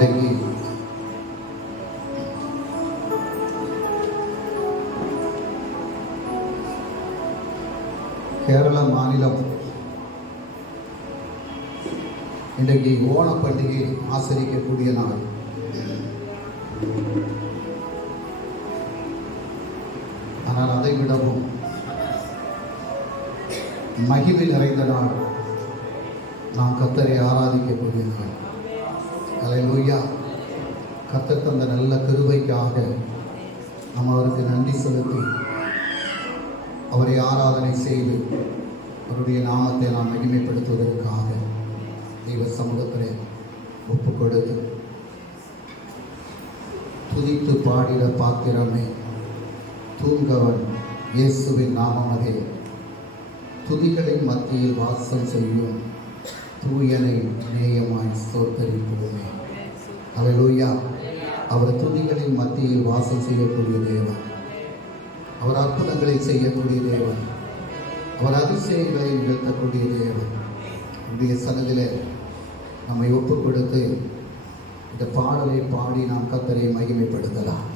இன்றைக்கு கேரள மாநிலம் இன்றைக்கு ஓணம் பண்டிகை ஆசரிக்கக்கூடிய நாள். ஆனால் அதை விடவும் மகிமை நிறைந்த நாள், நாம் கர்த்தரை ஆராதிக்கக்கூடிய நாள். அல்லேலூயா. கர்த்தர் தந்த நல்ல கிருபைக்காக நாம் அவருக்கு நன்றி செலுத்தி அவரை ஆராதனை செய்து அவருடைய நாமத்தை நாம் மகிமைப்படுத்துவதற்காக தெய்வ சமூகத்திலே ஒப்பு கொடுத்து துதித்து பாடிட பாத்திரமே தூங்கவன் இயேசுவின் நாமமதே, துதிகளின் மத்தியில் வாசம் செய்யும் தூயனை நேயமாய் ஸ்தோத்தரிப்போமே. அல்லேலூயா. அவர் துதிகளின் மத்தியில் வாசம் செய்யக்கூடிய தேவன், அவர் அற்புதங்களை செய்யக்கூடிய தேவன், அவர் அதிசயங்களை நிகழ்த்தக்கூடிய தேவன். நம்முடைய சனதிலே நம்மை ஒப்பு கொடுத்து இந்த பாடலை பாடி நாம் கர்த்தரை மகிமைப்படுத்தலாம்.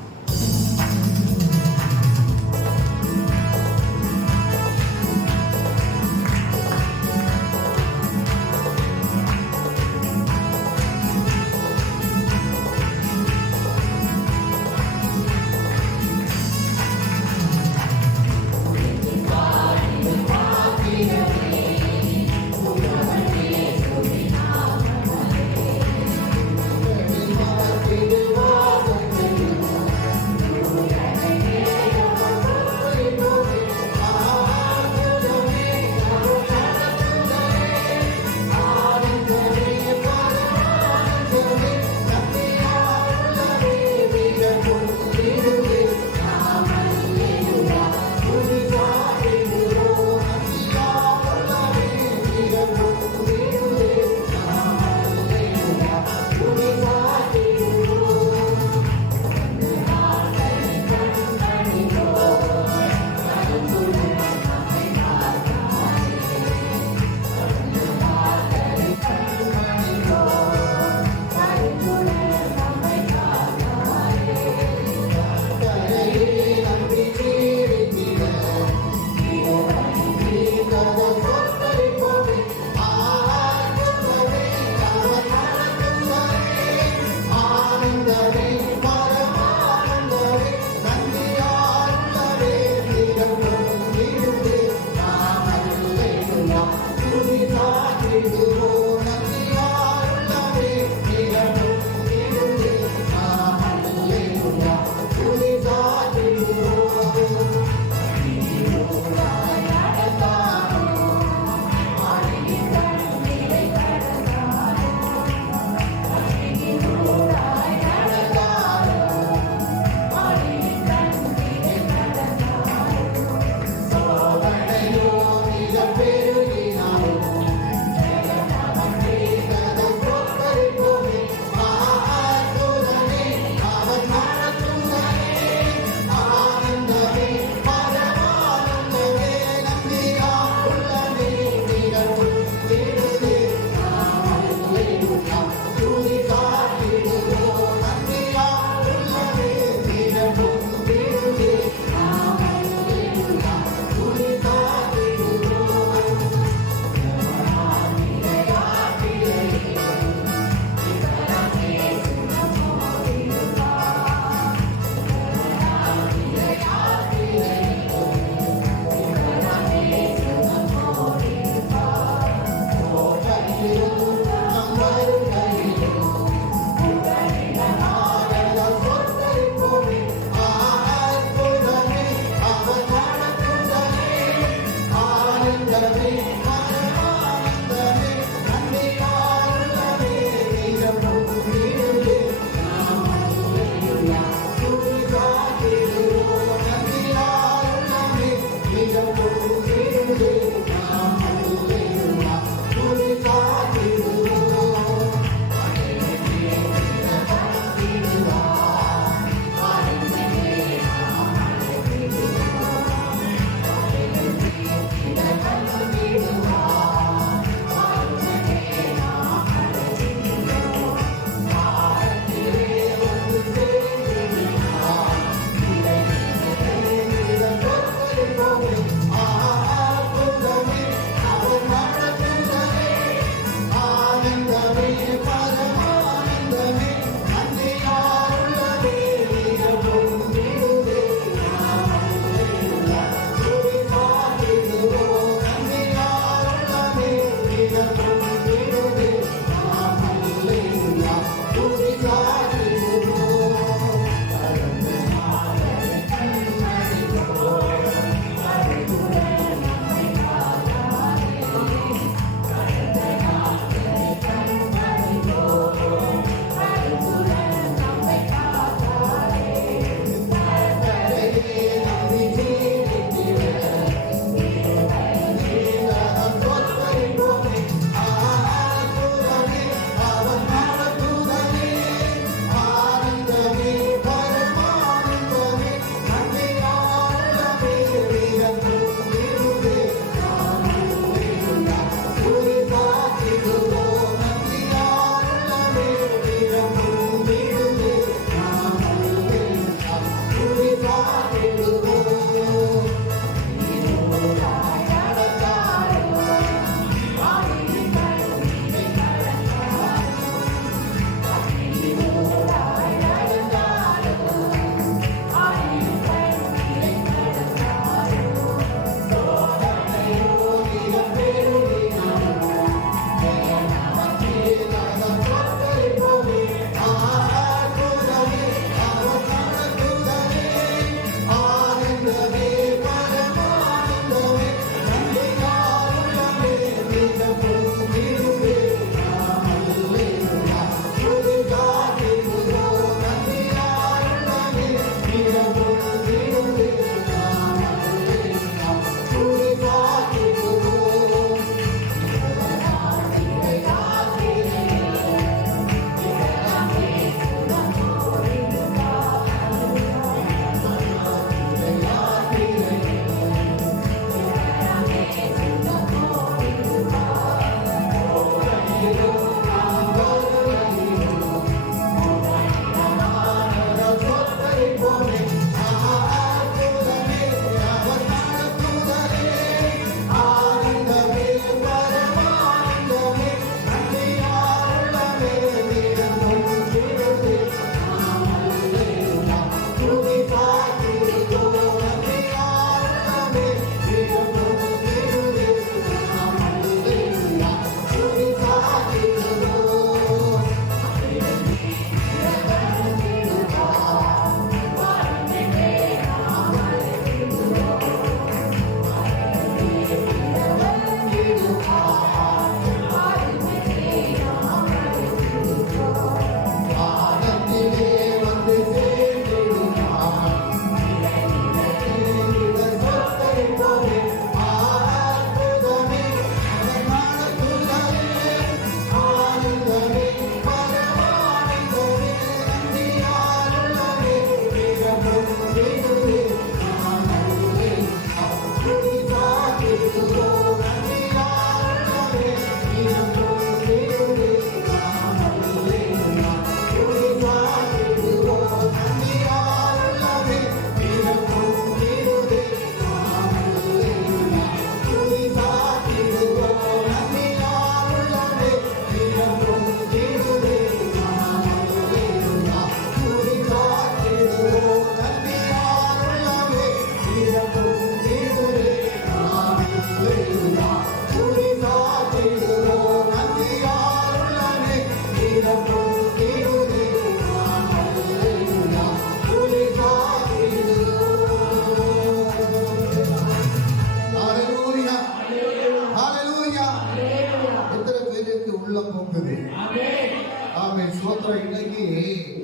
ஆமென். ஸ்தோத்திரம். இன்னைக்கு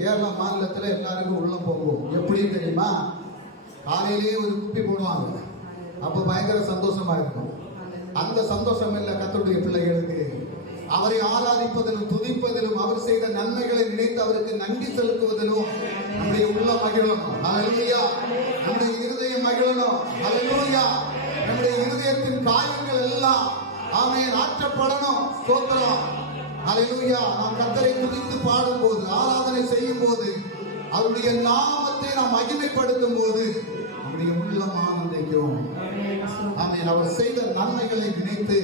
கேரளா மாநிலத்தில் எல்லாருக்கும் உள்ள போகும். எப்படி தெரியுமா? காலையிலேயே ஒரு குப்பி போடுவாங்க. அப்ப பயங்கர சந்தோஷமா இருக்கும். அந்த சந்தோஷம் இல்ல கர்த்தருடைய பிள்ளைகளுக்கு. அவரை ஆராதிப்பதிலும் துதிப்பதிலும் அவர் செய்த நன்மைகளை நினைத்து அவருக்கு நன்றி செலுத்துவதிலும் நம்முடைய உள்ள மகிழணும். ஹல்லேலூயா. நம்முடைய இருதயம் மகிழணும். ஹல்லேலூயா. நம்முடைய இருதயத்தின் காயங்கள் எல்லாம் ஆமென் ஆற்றப்படணும். ஸ்தோத்திரம். ஹல்லேலூயா. நாம் கர்த்தரை துதித்து பாடும்போது, ஆராதனை செய்யும் போது, அவருடைய நாமத்தை நாம் மகிமைப்படுத்தும் போது நம்முடைய உள்ளம் ஆனந்திக்கும். ஆமென். அவர் செய்த நன்மைகளை நினைத்து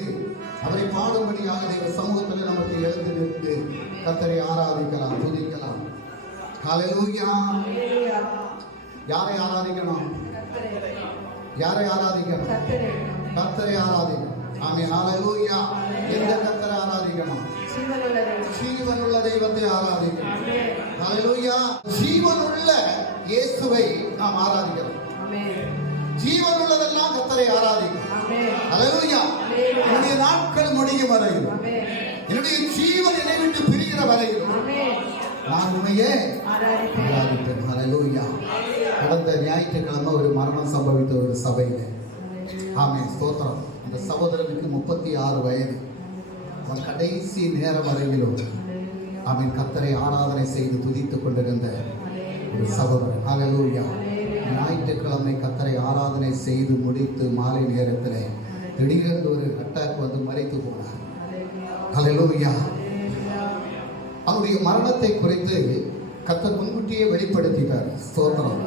அவரை பாடும்படியாக தேவ சமூகத்தில் நமக்கு எழுந்து நின்று கர்த்தரை ஆராதிக்கலாம், துதிக்கலாம். ஹல்லேலூயா. யாரை ஆராதிக்கணும்? யாரை ஆராதிக்கணும்? கர்த்தரை ஆராதிக்கணும். ஆமென். ஹல்லேலூயா. எந்த கர்த்தரை ஆராதிக்கணும்? ஜீவனுள்ள தெய்வத்தை ஆராதிக்கணும். ஹல்லேலூயா. ஜீவனுள்ள இயேசுவை நாம் ஆராதிக்கிறோம். ஜீவனுள்ளதெல்லாம் கர்த்தரை ஆராதிக்கும். ஹல்லேலூயா. என்னுடைய நாட்கள் முடியும் வரையிலும், என்னுடைய ஜீவன் என்னை விட்டு பிரிகிற வரையிலும் நான் உண்மையே ஆராதிப்பேன். ஹல்லேலூயா. கடந்த ஞாயிற்றுக்கிழமை ஒரு மரணம் சம்பவித்த ஒரு சபையில, ஆமென், ஸ்தோத்திரம், அந்த சகோதரனுக்கு 36 வயது. அவன் கடைசி நேரம் வரையிலும் ஆமென் கர்த்தரை ஆராதனை செய்து துதித்துக் கொண்டிருந்த ஒரு சகோதரன். ஹல்லேலூயா. ஞாயிற்றுக்கிழமை கர்த்தரை ஆராதனை செய்து முடித்து மாலை நேரத்தில் திடீரென்று ஒரு அட்டாக் வந்து மரித்து போனார். ஹல்லேலூயா. அவருடைய மரணத்தை குறித்து கர்த்தர் முன்கூட்டியே வெளிப்படுத்திட்டார். ஸ்தோத்திரம்.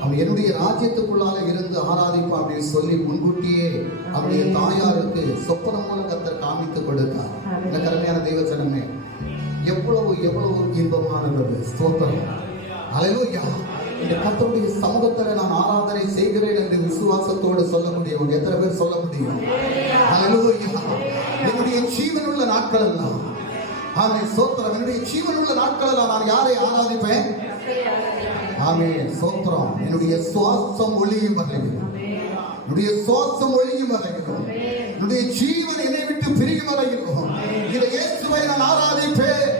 அவன் என்னுடைய ராஜ்யத்துக்குள்ளால இருந்து ஆராதிப்பான் அப்படின்னு சொல்லி முன்கூட்டியே அவருடைய தாயாருக்கு சொப்பனம் மூலம் கர்த்தர் காமித்துக் கொடுத்தார். இந்த கருமையான தெய்வச்சனமே, எவ்வளவு எவ்வளவு இன்பமானது. ஸ்தோத்திரம். ஹல்லேலூயா. இந்த கர்த்தருடைய சமூகத்தில் நான் ஆராதனை செய்கிறேன் என்று விசுவாசத்தோடு சொல்ல முடியும். எத்தனை பேர் சொல்ல முடியும்? ஹல்லேலூயா. என்னுடைய ஜீவனுள்ள நாட்கள் எல்லாம், ஆமென், ஸ்தோத்திரம், என்னுடைய ஜீவனுள்ள நாட்கள் எல்லாம் நான் யாரை ஆராதிப்பேன்? ஆமென், ஸ்தோத்திரம். என்னுடைய சுவாசம் ஒளியும் வரையிலும், என்னுடைய சுவாசம் ஒளியும் வரையிலும், என்னுடைய ஜீவன் என்னை விட்டு பிரியும் வரையிலும் இந்த இயேசுவை நான் ஆராதிப்பேன்.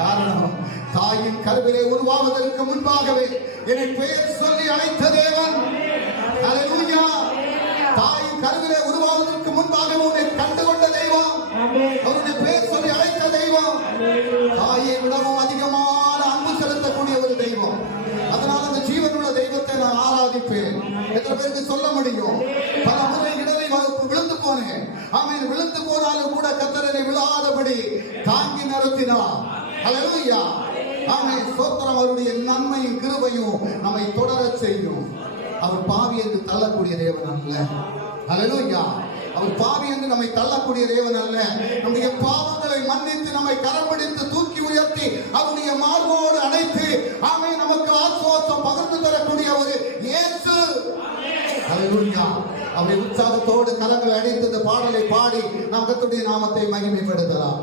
காரணம், தாயின் கருவிலே உருவாவதற்கு முன்பாகவே என்னை பெயர் சொல்லி அழைத்த தேவன். ஹல்லேலூயா. தாயின் கருவிலே உருவாவதற்கு முன்பாகவே உன்னை கண்டுகொண்ட தெய்வம், அவருடைய பெயர் சொல்லி அழைத்த தெய்வம், தாயை விடவும் அதிகமான அன்பு செலுத்தக்கூடிய ஒரு தெய்வம். அதனால் அந்த ஜீவனுள்ள தெய்வத்தை நான் ஆராதிப்பேன். எத்தனை பேருக்கு சொல்ல முடியும்? பல முறை இடரை விழுந்து போனேன். ஆமென். விழுந்து போனாலும் கூட கர்த்தரை விழாதபடி தாங்கி நிறுத்தினார். ஹல்லேலூயா. ஆமென், ஸ்தோத்திரம். அவருடைய நன்மையும் கிருபையும் நம்மை தொடர செய்யும். அவர் பாவி என்று தள்ளக்கூடிய தேவன் அல்ல. ஹல்லேலூயா. அவர் பாவி என்று நம்மை தள்ளக்கூடிய தேவன் அல்ல. நம்முடைய பாவங்களை மன்னித்து நம்மை கரம் பிடித்து தூக்கி உயர்த்தி அவருடைய மார்போடு அணைத்து ஆமென் நமக்கு ஆசுவாசம் பகிர்ந்து தரக்கூடிய ஒரு இயேசு. ஹல்லேலூயா. அவரை உற்சாகத்தோடு கரங்களை அடித்து இந்த பாடலை பாடி நாம் கர்த்தருடைய நாமத்தை மகிமைப்படுத்தலாம்.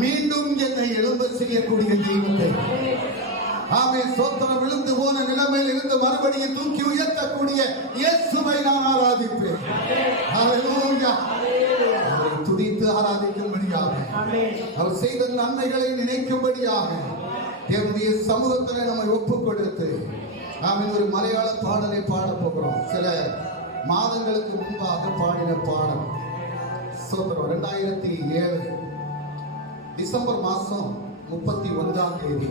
மீண்டும் என்னை எழும்ப செய்யக்கூடிய தெய்வத்தை, ஆமே சோத்திரம், விழுந்து போன நிலைமையில் இருந்து மறுபடியும் தூக்கி உயர்த்தக்கூடிய இயேசுவை நான் ஆராதிப்பேன். ஹல்லேலூயா. அவரை துதித்து ஆராதிக்கும்படியாக, அவர் செய்த நன்மைகளை நினைக்கும்படியாக தேவனுடைய சமூகத்தில் நம்மை ஒப்புக் கொடுத்து நாம் ஒரு மலையாள பாடலை பாடப் போகிறோம். சில மாதங்களுக்கு முன்பாக பாடின பாடல். சோத்திரம் 2007 டிசம்பர் மாதம் 31ஆம் தேதி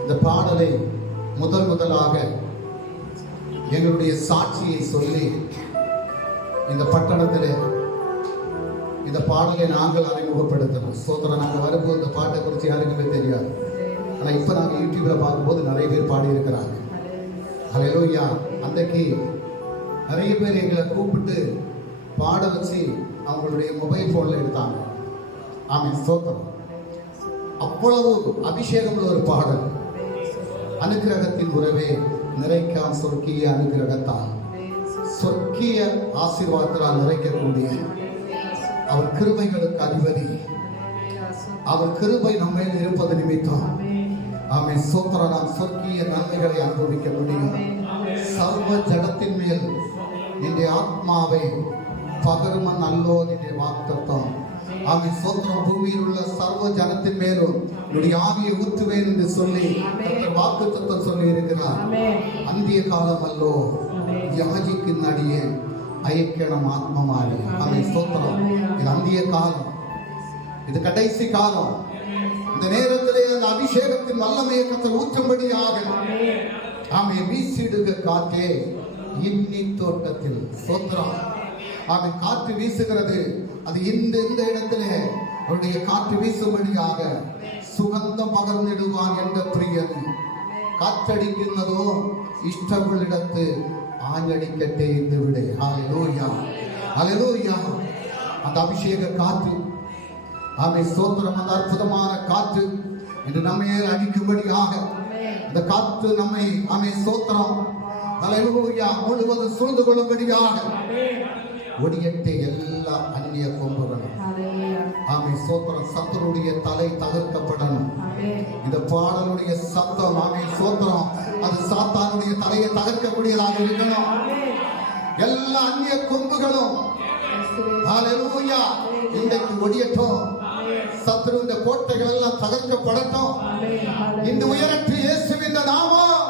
இந்த பாடலை முதலாக எங்களுடைய சாட்சியை சொல்லி இந்த பட்டணத்தில் இந்த பாடலை நாங்கள் அறிமுகப்படுத்தணும். சோதனை நாங்கள் வரும்போது இந்த பாட்டை குறித்து யாருக்குமே தெரியாது. ஆனால் இப்போ நாங்கள் யூடியூப்ல பார்க்கும்போது நிறைய பேர் பாடி இருக்கிறாங்க. ஹல்லேலூயா. அன்றைக்கு நிறைய பேர் எங்களை கூப்பிட்டு பாட வச்சு அவங்களுடைய மொபைல் ஃபோனில் எடுத்தாங்க. ஆமென். சோத்திரம். அவ்வளவு அபிஷேகம் உள்ள ஒரு பாடல். அனுக்கிரகத்தின் உறவே நிறைக்காம் சொர்க்கிய அனுக்கிரகத்தால், சொர்க்கிய ஆசீர்வாதத்தால் நிறைக்கக்கூடிய அவர் கிருபைகளுக்கு அதிபதி. அவர் கிருபை நம்ம இருப்பது நிமித்தம் ஆமென். ஸ்தோத்திரம். நாம் சொர்க்கிய நன்மைகளை அனுபவிக்க முடியும். சர்வ ஜடத்தின் மேல் என்னுடைய ஆத்மாவை பகருமன் அல்லோ என்னுடைய வாக்குத்தத்தம். ஆமென். ஸ்தோத்திரம். பூமியில் உள்ள சர்வ ஜனத்தின் மேலும் என்னுடைய ஆவியை ஊற்றுவேன் என்று சொல்லி வாக்குத்தத்தம் சொல்லி இருக்கிறார். அந்திய காலம் அல்லோ யாஜிக்கு நடிகே ஐக்கியம் ஆத்மமாரி. ஆமென். ஸ்தோத்திரம். இது அந்திய காலம், இது கடைசி காலம். இந்த நேரத்திலே அந்த அபிஷேகத்தின் வல்லமையை கர்த்தர் ஊற்றும்படியாக ஆமென். வீசிடுக காற்றே இன்னி தோட்டத்தில். ஸ்தோத்திரம். ஆமென். காற்று வீசுகிறது. அது இந்த இடத்திலே அவருடைய காற்று வீசும்படியாக சுகந்தம் பகர்ந்திடுவான் என்ற பிரியன். காற்றடிക്കുന്നதோ இஷ்டமுள்ளிடத்து ஆஞ்சடிக்கட்டே என்று விட. ஹல்லேலூயா, ஹல்லேலூயா. அந்த அபிஷேக காற்று, ஆமென். ஸ்தோத்திரம். அந்த அற்புதமான காற்று இன்று நம்மை அடிக்கும்படியாக அந்த காற்று நம்மை, ஆமென். ஸ்தோத்திரம். ஹல்லேலூயா, முழுவதும் சூழ்ந்து கொள்ளும்படியாக ஒடியட்டே எல்லா அந்நிய கொம்புகளும், ஆமென். ஸ்தோத்திரம். சத்துருடைய தலை தகர்க்கப்படணும். இந்த பாடலுடைய சத்தம், ஆமென். ஸ்தோத்திரம். அது சாத்தானுடைய தலையை தகர்க்கக்கூடியதாக இருக்கணும். எல்லா அந்நிய கொம்புகளும் ஹல்லேலூயா இன்றைக்கு ஒடியட்டும். சத்துருவின் கோட்டைகள் எல்லாம் தகர்க்கப்படட்டும். இந்த உயரட்டு இயேசுவின் நாமம்,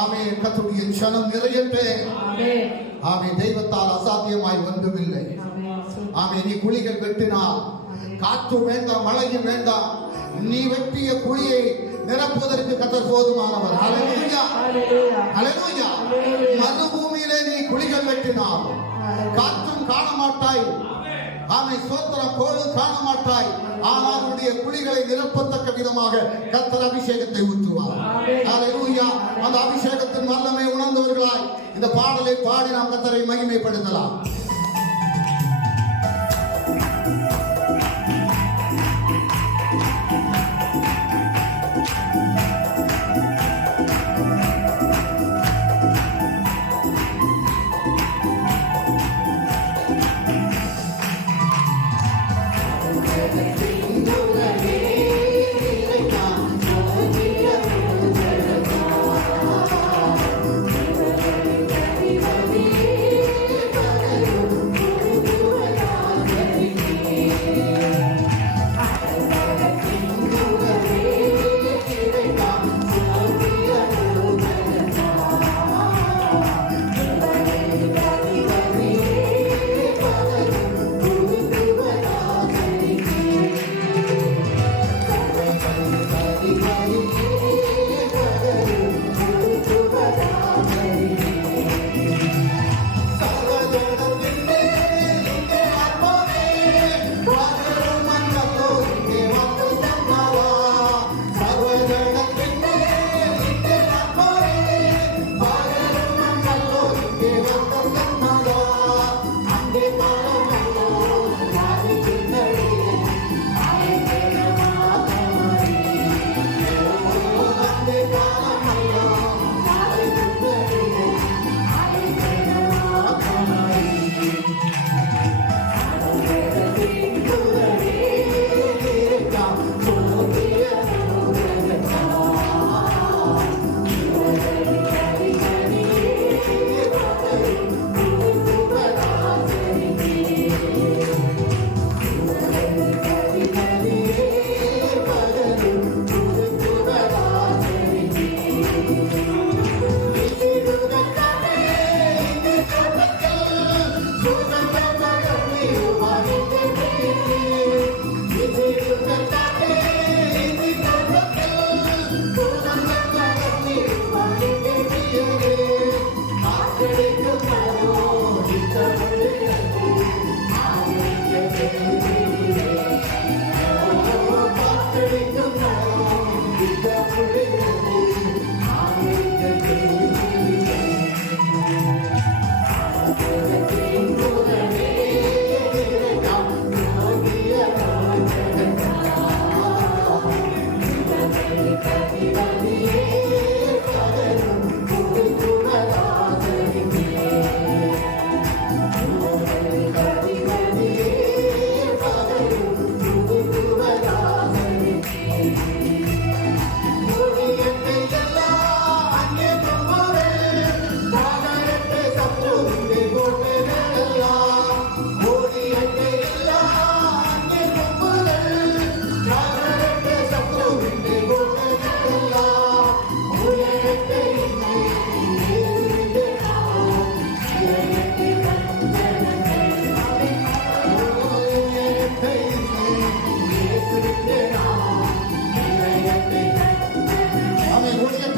ஆமென். கர்த்தருடைய ஜனம் நிறையட்டே. ஆமென். தெய்வத்தால் அசாத்தியமாய் ஒன்றுமில்லை. ஆமென். நீ குழிகள் வெட்டினால் காற்றும் வேண்டாம், மழையும் வேண்டாம். நீ வெட்டிய குழியை நிரப்புவதற்கு கர்த்தர் போதுமானவர். ஹல்லேலூயா, ஹல்லேலூயா. மறுபூமியிலே நீ குழிகள் வெட்டினால் காற்றும் காண மாட்டாய். ஆமென். ஸ்தோத்திரம். கோளும் காண மாட்டாய். ஆனால் உன்னுடைய குழிகளை நிரப்பத்தக்க விதமாக கர்த்தர் அபிஷேகத்தை ஊற்றுவார். ஹல்லேலூயா. அந்த அபிஷேகத்தின் வல்லமை உணர்ந்தவர்களாய் இந்த பாடலை பாடி நாம் கர்த்தரை மகிமைப்படுத்தலாம். Hallelujah.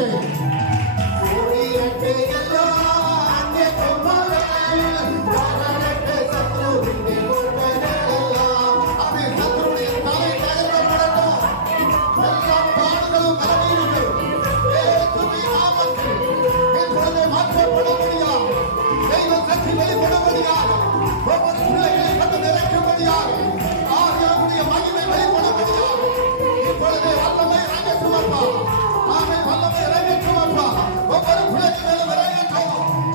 கோட்டைகளே கோடியட்டே எல்லாம் அங்கே கொம்புகள் பரலட்ட சத்ருவின் கோட்டைகள் எல்லாம் அவை சத்ருடைய தலை தகர்க்கப்படட்டும். எல்லா பாடுகளும் கலவீனங்களும் இயேசுவின் நாமத்தில் இப்பொழுது மாற்றப்பட முடியாது. தெய்வ சக்தி வெளிப்பட முடியாது. ஒவ்வொரு பிள்ளைகளை கண்டு நிறைக்கும்படியாக ஆவியானுடைய மகிமை வெளிப்பட முடியாது. இப்பொழுது வல்லமை இறங்கட்டும் அப்பா. ஆமென். வல்லமை இறங்கட்டும் அப்பா. ஒவ்வொரு பிள்ளைகள் மேலும் இறங்கட்டும்.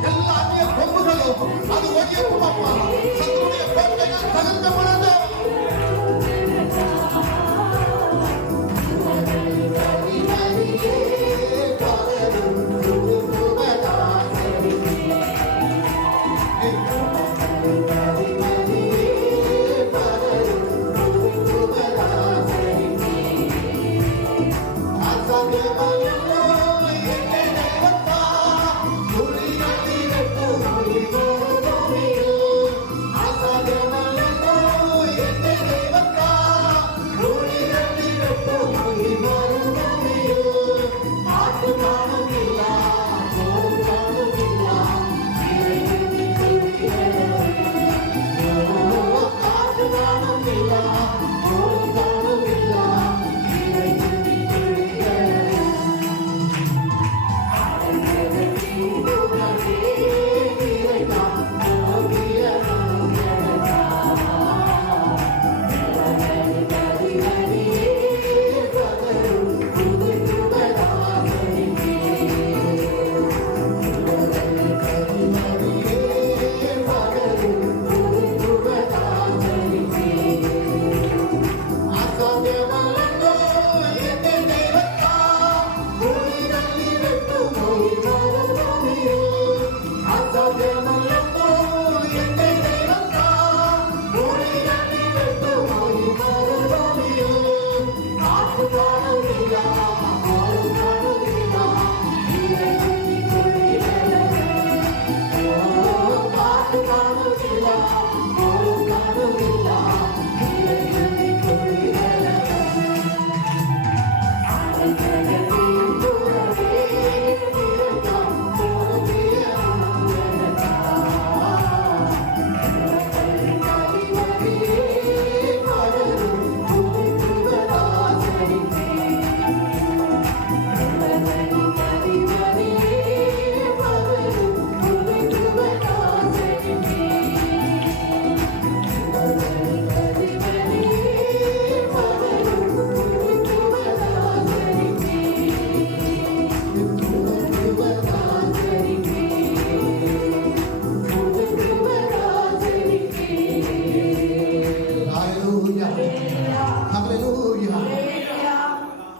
எல்லா அந்நிய கொம்புகளும் அது ஒழியட்டும் அப்பா. சத்துருடைய கோட்டைகள் தகர்க்கப்படட்டும்.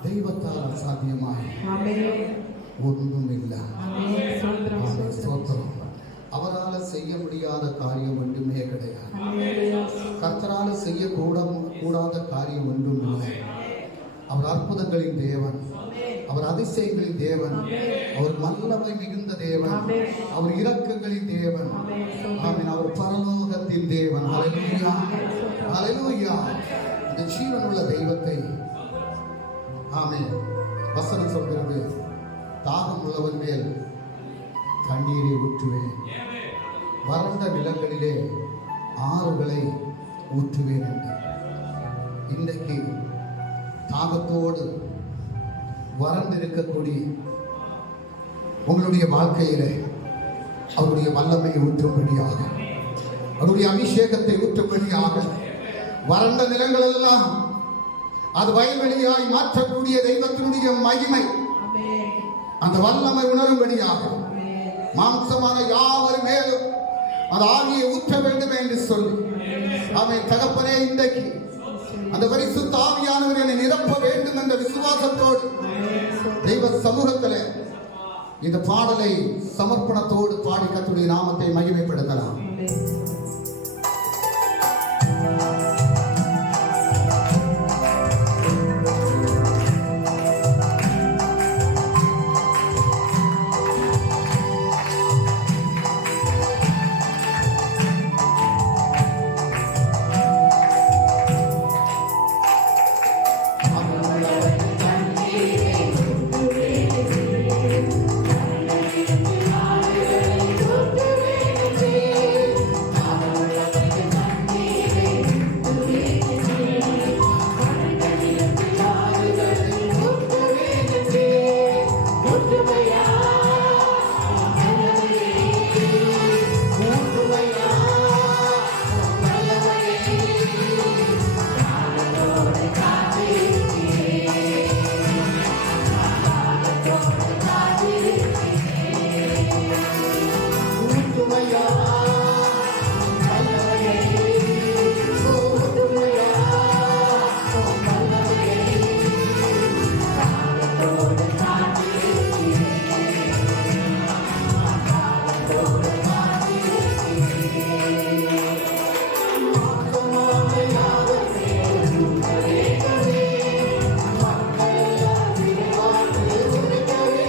தெய்வத்தால் அசாத்தியமாய் ஒன்றுமில்ல. ஸ்தோத்திரம். அவரால் செய்ய முடியாத காரியம் ஒன்றுமே கிடையாது. கர்த்தரால் செய்ய கூடாத காரியம் ஒன்றும் இல்லை. அவர் அற்புதங்களின் தேவன், அவர் அதிசயங்களின் தேவன், அவர் வல்லமை மிகுந்த தேவன், அவர் இரக்கங்களின் தேவன். ஆமென். அவர் பரலோகத்தின் தேவன். ஹல்லேலூயா, ஹல்லேலூயா. இந்த ஜீவனுள்ள தெய்வத்தை ஆமென். வசனம் சொல்கிறது, தாகம் உள்ளவன் மேல் கண்ணீரை ஊற்றுவேன், வறண்ட நிலங்களிலே ஆறுகளை ஊற்றுவேன் என்று. இன்றைக்கு தாகத்தோடு வறண்டிருக்கக்கூடிய உங்களுடைய வாழ்க்கையிலே அவருடைய வல்லமையை ஊற்றும்படியாக, அவருடைய அபிஷேகத்தை ஊற்றும்படியாக, வறண்ட நிலங்கள் எல்லாம் அது வயல்வெளியாய் மாற்றக்கூடிய தெய்வத்தினுடைய மகிமை, அந்த வல்லமை உணரும்படியாக மாம்சமான யாவர் மேலும் அது ஆவியை ஊற்ற வேண்டும் என்று சொல்லி அவன் தகப்பனே இன்றைக்கு அந்த பரிசுத்த ஆவியானவர் என்னை நிரப்ப வேண்டும் என்ற விசுவாசத்தோடு தெய்வ சமூகத்தில் இந்த பாடலை சமர்ப்பணத்தோடு பாடி கர்த்தருடைய நாமத்தை மகிமைப்படுத்தலாம். ஊற்றுமையா வல்லமையை, ஊற்றுமையா வல்லமையை, மக்கள் விரைவாக உரைக்கவே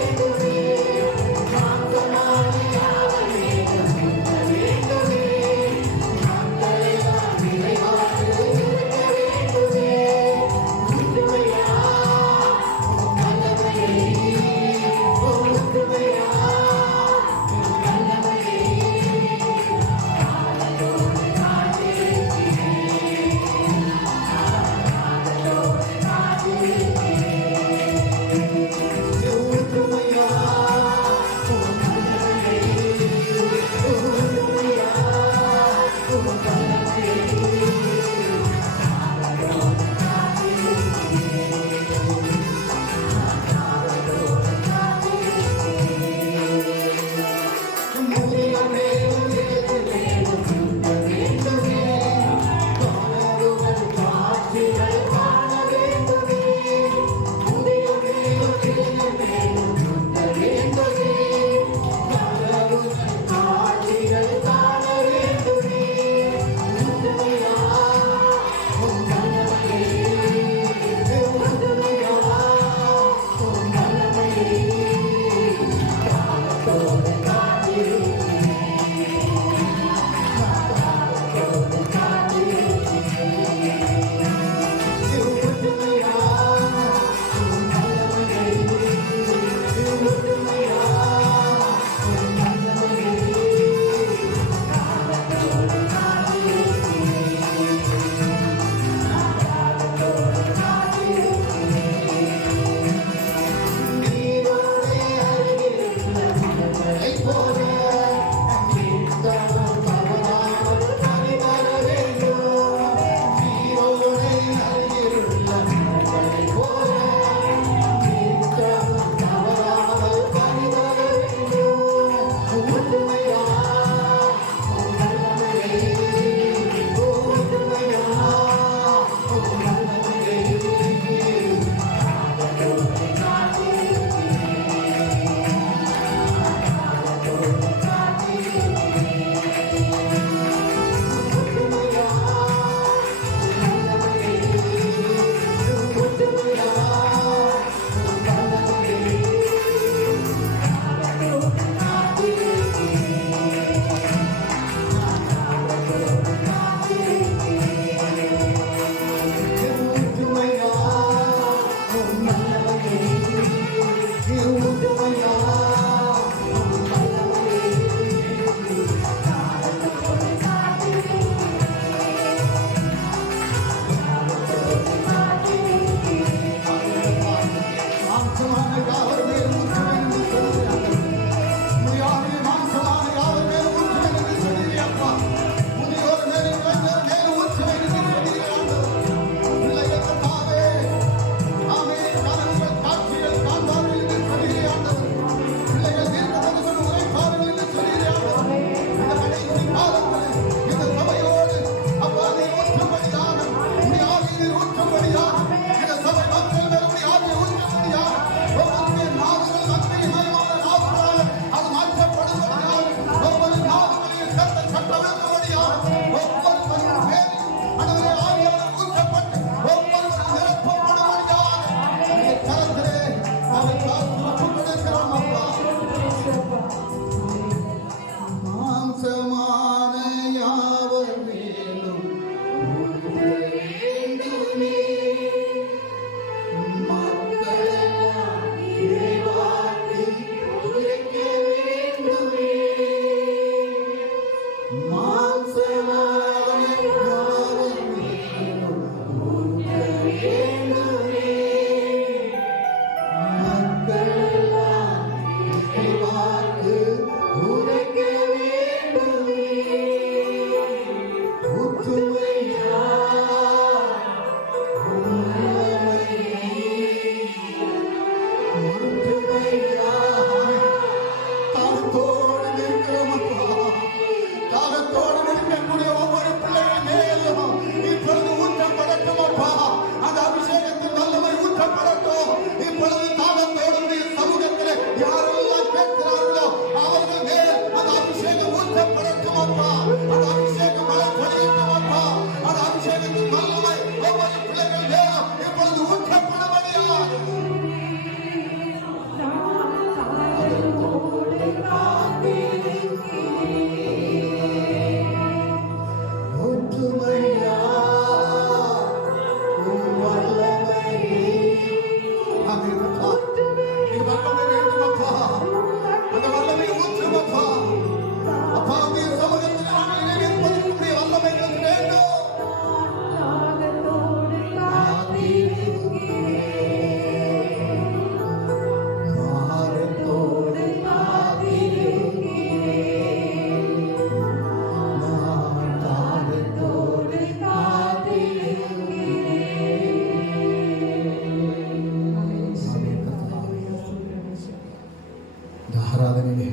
ஆராதனையிலே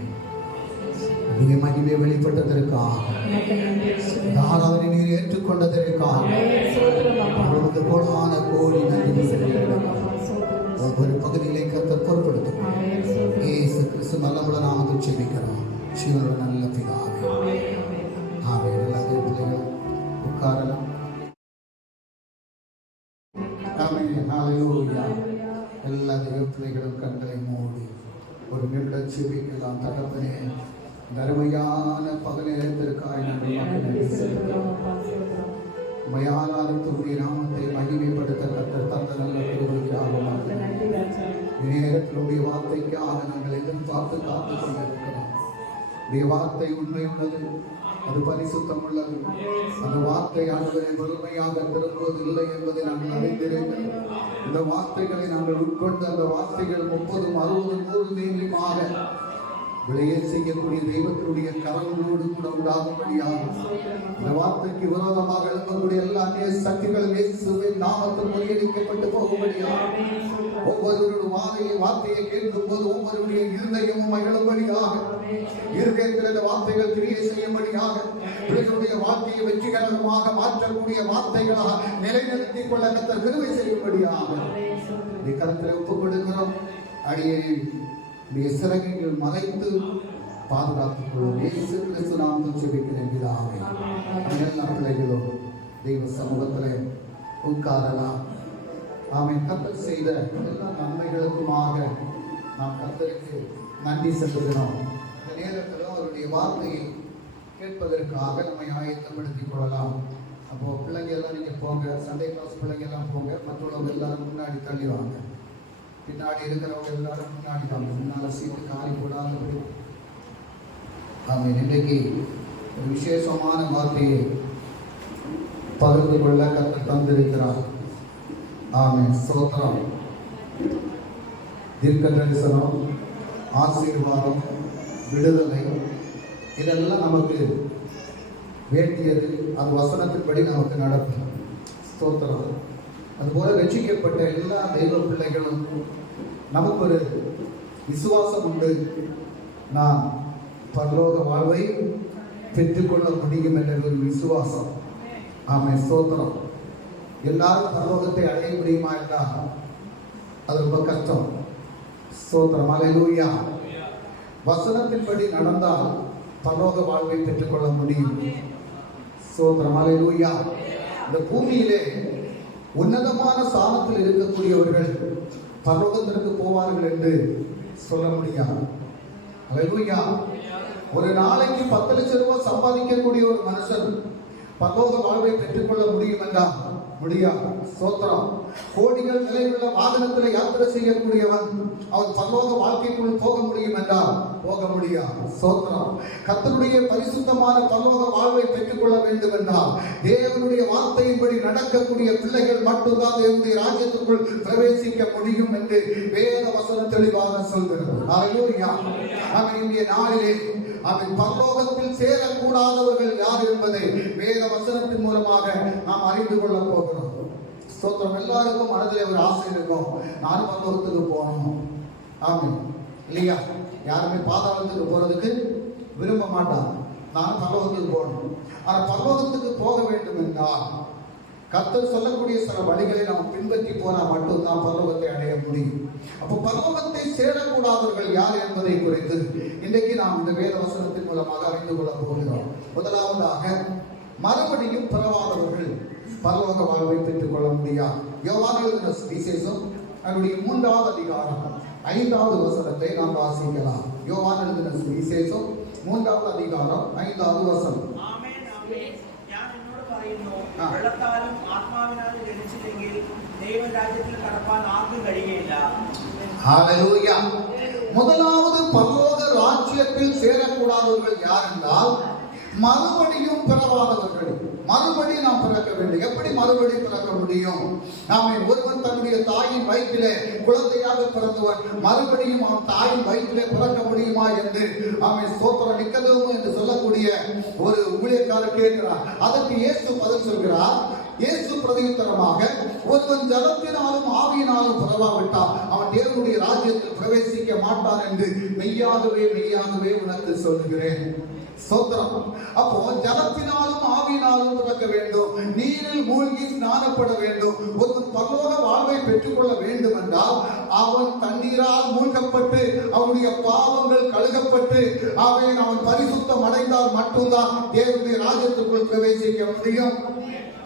அதிக மகிமை வெளிப்பட்டதற்காக, இந்த ஆராதனை நீர் ஏற்றுக்கொண்டதற்காக உமக்கு கோடான கோடி நன்றி. ஒவ்வொரு பகுதியிலே கர்த்தர் பொறுப்படுத்தும். இயேசு கிறிஸ்து நல்ல நாமத்தில் ஜெபிக்கிறோம் ஜீவனோட நல்ல பிதாவே. ஆமென். எல்லா பிள்ளைகளும் உட்காரலாம். ஆமென். ஹல்லேலூயா. எல்லா பிள்ளைகளும் கண்களை மூடி ஒரு நிமிடம் ஜெபிக்கலாம். தகப்பனே, அருமையான பகல் நேரத்திற்காய் மயானாலத்துடைய நாமத்தை மகிமைப்படுத்த கர்த்தர் தந்த நல்ல கிருபைக்காக நேரத்தினுடைய வார்த்தைக்காக நாங்கள் எதிர்பார்த்து காத்துக் கொண்டிருக்கிறோம். உடைய வார்த்தை உண்மை உள்ளது, அது பரிசுத்தம் உள்ளது. அந்த வார்த்தை ஆண்டவரை முழுமையாக திரும்புவதில்லை என்பதை நாங்கள் அறிந்திருக்கிறோம். இந்த வார்த்தைகளை நாங்கள் உட்கொண்டு அந்த வார்த்தைகள் 30, 60, 100 மேலுமாக விளைய செய்யக்கூடிய தெய்வத்தினுடைய கரங்களோடு கூட உண்டாகும்படியாக இந்த வார்த்தைக்கு விரோதமாக எழுப்பக்கூடிய எல்லா சக்திகளும் இயேசுவின் நாமத்தில் முறியடிக்கப்பட்டு போகும்படியாக ஒவ்வொருவருடைய வார்த்தையை கேட்கும் போது ஒவ்வொருடைய இருதயமும் மகிழும்படியாக, இருதயத்தில் இந்த வார்த்தைகள் கிரியை செய்யும்படியாக, பிள்ளைகளுடைய வாழ்க்கையை வெற்றிகரமாக மாற்றக்கூடிய வார்த்தைகளாக நிலைநிறுத்திக் கொள்ள கர்த்தர் கிருபை செய்யும்படியாக கருத்தில் ஒப்புக் கொடுக்கிறோம். அடியே சிறகைகள் மறைத்து பாதுகாத்துக் கொள்ளும். இயேசு கிறிஸ்து நாமத்தில் ஜெபிக்கிறேன் பிதாவே. எல்லா பிள்ளைகளும் தெய்வ சமூகத்திலே உட்காரலாம். ஆமென். கர்த்தர் செய்த எல்லா நன்மைகளுக்குமாக நாம் கர்த்தருக்கு நன்றி செலுத்துகிறோம். இந்த நேரத்தில் அவருடைய வார்த்தையை கேட்பதற்காக நம்மை ஆயத்தப்படுத்திக் கொள்ளலாம். அப்போ பிள்ளைங்க எல்லாம் நீங்க போங்க, சண்டே கிளாஸ் பிள்ளைங்க எல்லாம் போங்க, மற்றவங்க எல்லாரும் முன்னாடி தள்ளி வாங்க. பின்னாடி இருக்கிறவங்க எல்லாரும் முன்னாடி வாங்க, முன்னால சீட்டு காலி போடாதபடி. ஆமென். இன்றைக்கு ஒரு விசேஷமான வார்த்தையை பகிர்ந்து கொள்ள கர்த்தர் தந்திருக்கிறார். ஆமென். ஸ்தோத்திரம். தீர்க்க தரிசனம், ஆசீர்வாதம், விடுதலை, இதெல்லாம் நமக்கு வேண்டியது. அது வசனத்தின்படி நமக்கு நடக்கும். ஸ்தோத்திரம். அதுபோல ரட்சிக்கப்பட்ட எல்லா தெய்வ பிள்ளைகளும் நமக்கு ஒரு விசுவாசம் உண்டு. நான் பரலோக வாழ்வை பெற்றுக்கொள்ள முடியும் என்ற ஒரு விசுவாசம். ஆமென். ஸ்தோத்திரம். எல்லாரும் பரலோகத்தை அடைய முடியுமா என்றால் அது ரொம்ப கஷ்டம். ஸ்தோத்திரம். அல்லேலூயா. வசனத்தின்படி நடந்தால் பரலோக வாழ்வை பெற்றுக்கொள்ள முடியும். ஸ்தோத்திரம். அல்லேலூயா. இந்த பூமியிலே உன்னதமான ஸ்தானத்தில் இருக்கக்கூடியவர்கள் பரலோகத்திற்கு போவார்கள் என்று சொல்ல முடியாது. அல்லேலூயா. ஒரு நாளைக்கு 10 லட்சம் ரூபாய் சம்பாதிக்கக்கூடிய ஒரு மனுஷன் பரலோக வாழ்வை பெற்றுக்கொள்ள முடியும் என்றால் முடியாது. ஸ்தோத்திரம். கோடிகள் விலையுள்ள வாகனத்தில் யாத்திரை செய்யக்கூடியவன் அவன் பரலோக வாழ்க்கைக்குள் போக முடியும் என்றால் போக முடியாது. ஸ்தோத்திரம். கர்த்தருடைய பரிசுத்தமான பரலோக வாழ்வை பெற்றுக்கொள்ள வேண்டும் என்றால் தேவனுடைய வார்த்தையின்படி நடக்கக்கூடிய பிள்ளைகள் மட்டும்தான் தேவனுடைய ராஜ்யத்துக்குள் பிரவேசிக்க முடியும் என்று வேத வசனம் தெளிவாக சொல்கிறது. அல்லேலூயா. அவன் இன்றைய நாளிலே அவன் பரலோகத்தில் சேரக்கூடாதவர்கள் யார் என்பதை வேத வசனத்தின் மூலமாக நாம் அறிந்து கொள்ள போகிறோம். ஸ்தோத்திரம். எல்லாருக்கும் மனதிலே ஒரு ஆசை இருக்கும், நானும் பரலோகத்துக்கு போகணும். ஆமென். இல்லையா? யாருமே பாதாளத்துக்கு போறதுக்கு விரும்ப மாட்டாங்க. நானும் பரலோகத்துக்கு போகணும். ஆனால் பரலோகத்துக்கு போக வேண்டும் என்றால் கர்த்தர் சொல்லக்கூடிய சில வழிகளை நாம் பின்பற்றி போனால் மட்டும்தான் பரலோகத்தை அடைய முடியும். அப்போ பரலோகத்தை சேரக்கூடாதவர்கள் யார் என்பதை குறித்து இன்றைக்கு நாம் இந்த வேத வசனத்தின் மூலமாக அறிந்து கொள்ள போகிறோம். முதலாவதாக, மறுபடியும் பிறவாதவர்கள் பரலோக வாழ்வை பெற்றுக் கொள்ள முடியாது. யோவான் எழுதின சுவிசேஷம் அதனுடைய 3வது அதிகாரம் 5வது வசனத்தை நாம் வாசிக்கலாம். யோவான் எழுதின சுவிசேஷம் 3வது அதிகாரம் 5வது வசனம். முதலாவது பரலோக ராஜ்யத்தில் சேரக்கூடாதவர்கள் யார் என்றால் மறுபடியும் பிறவாதவர்கள். மறுபடியும் நாம் பிறக்க வேண்டும். எப்படி மறுபடியும் பிறக்க முடியும்? நாம் ஒருவன் தன்னுடைய தாயின் வயிற்றிலே குழந்தையாக பிறந்தவன் மறுபடியும் அவன் தாயின் வயிற்றிலே பிறக்க முடியுமா என்று அவன் ஸ்தோத்திரம் நிக்கதேமு என்று சொல்லக்கூடிய ஒரு ஊழியக்காரர் கேட்கிறார். அதற்கு இயேசு பதில் சொல்கிறார், இயேசு பிரதியுத்தரமாக, ஒருவன் ஜலத்தினாலும் ஆவியினாலும் பிறவாவிட்டால் அவன் தேவனுடைய ராஜ்யத்தில் பிரவேசிக்க மாட்டான் என்று மெய்யாகவே மெய்யாகவே உனக்கு சொல்கிறேன். ஸ்தோத்திரம். அப்போ ஜலத்தினாலும் ஆவியினாலும் பிறக்க வேண்டும், நீரில் மூழ்கி ஸ்நானப்பட வேண்டும். ஒரு பரலோக வாழ்வை பெற்றுக்கொள்ள வேண்டும் என்றால் அவன் தண்ணீரால் மூழ்கப்பட்டு அவனுடைய பாவங்கள் கழுகப்பட்டு அவன் பரிசுத்தம் அடைந்தால் மட்டும்தான் தேவனுடைய ராஜ்யத்துக்குள் பிரவேசிக்க முடியும்.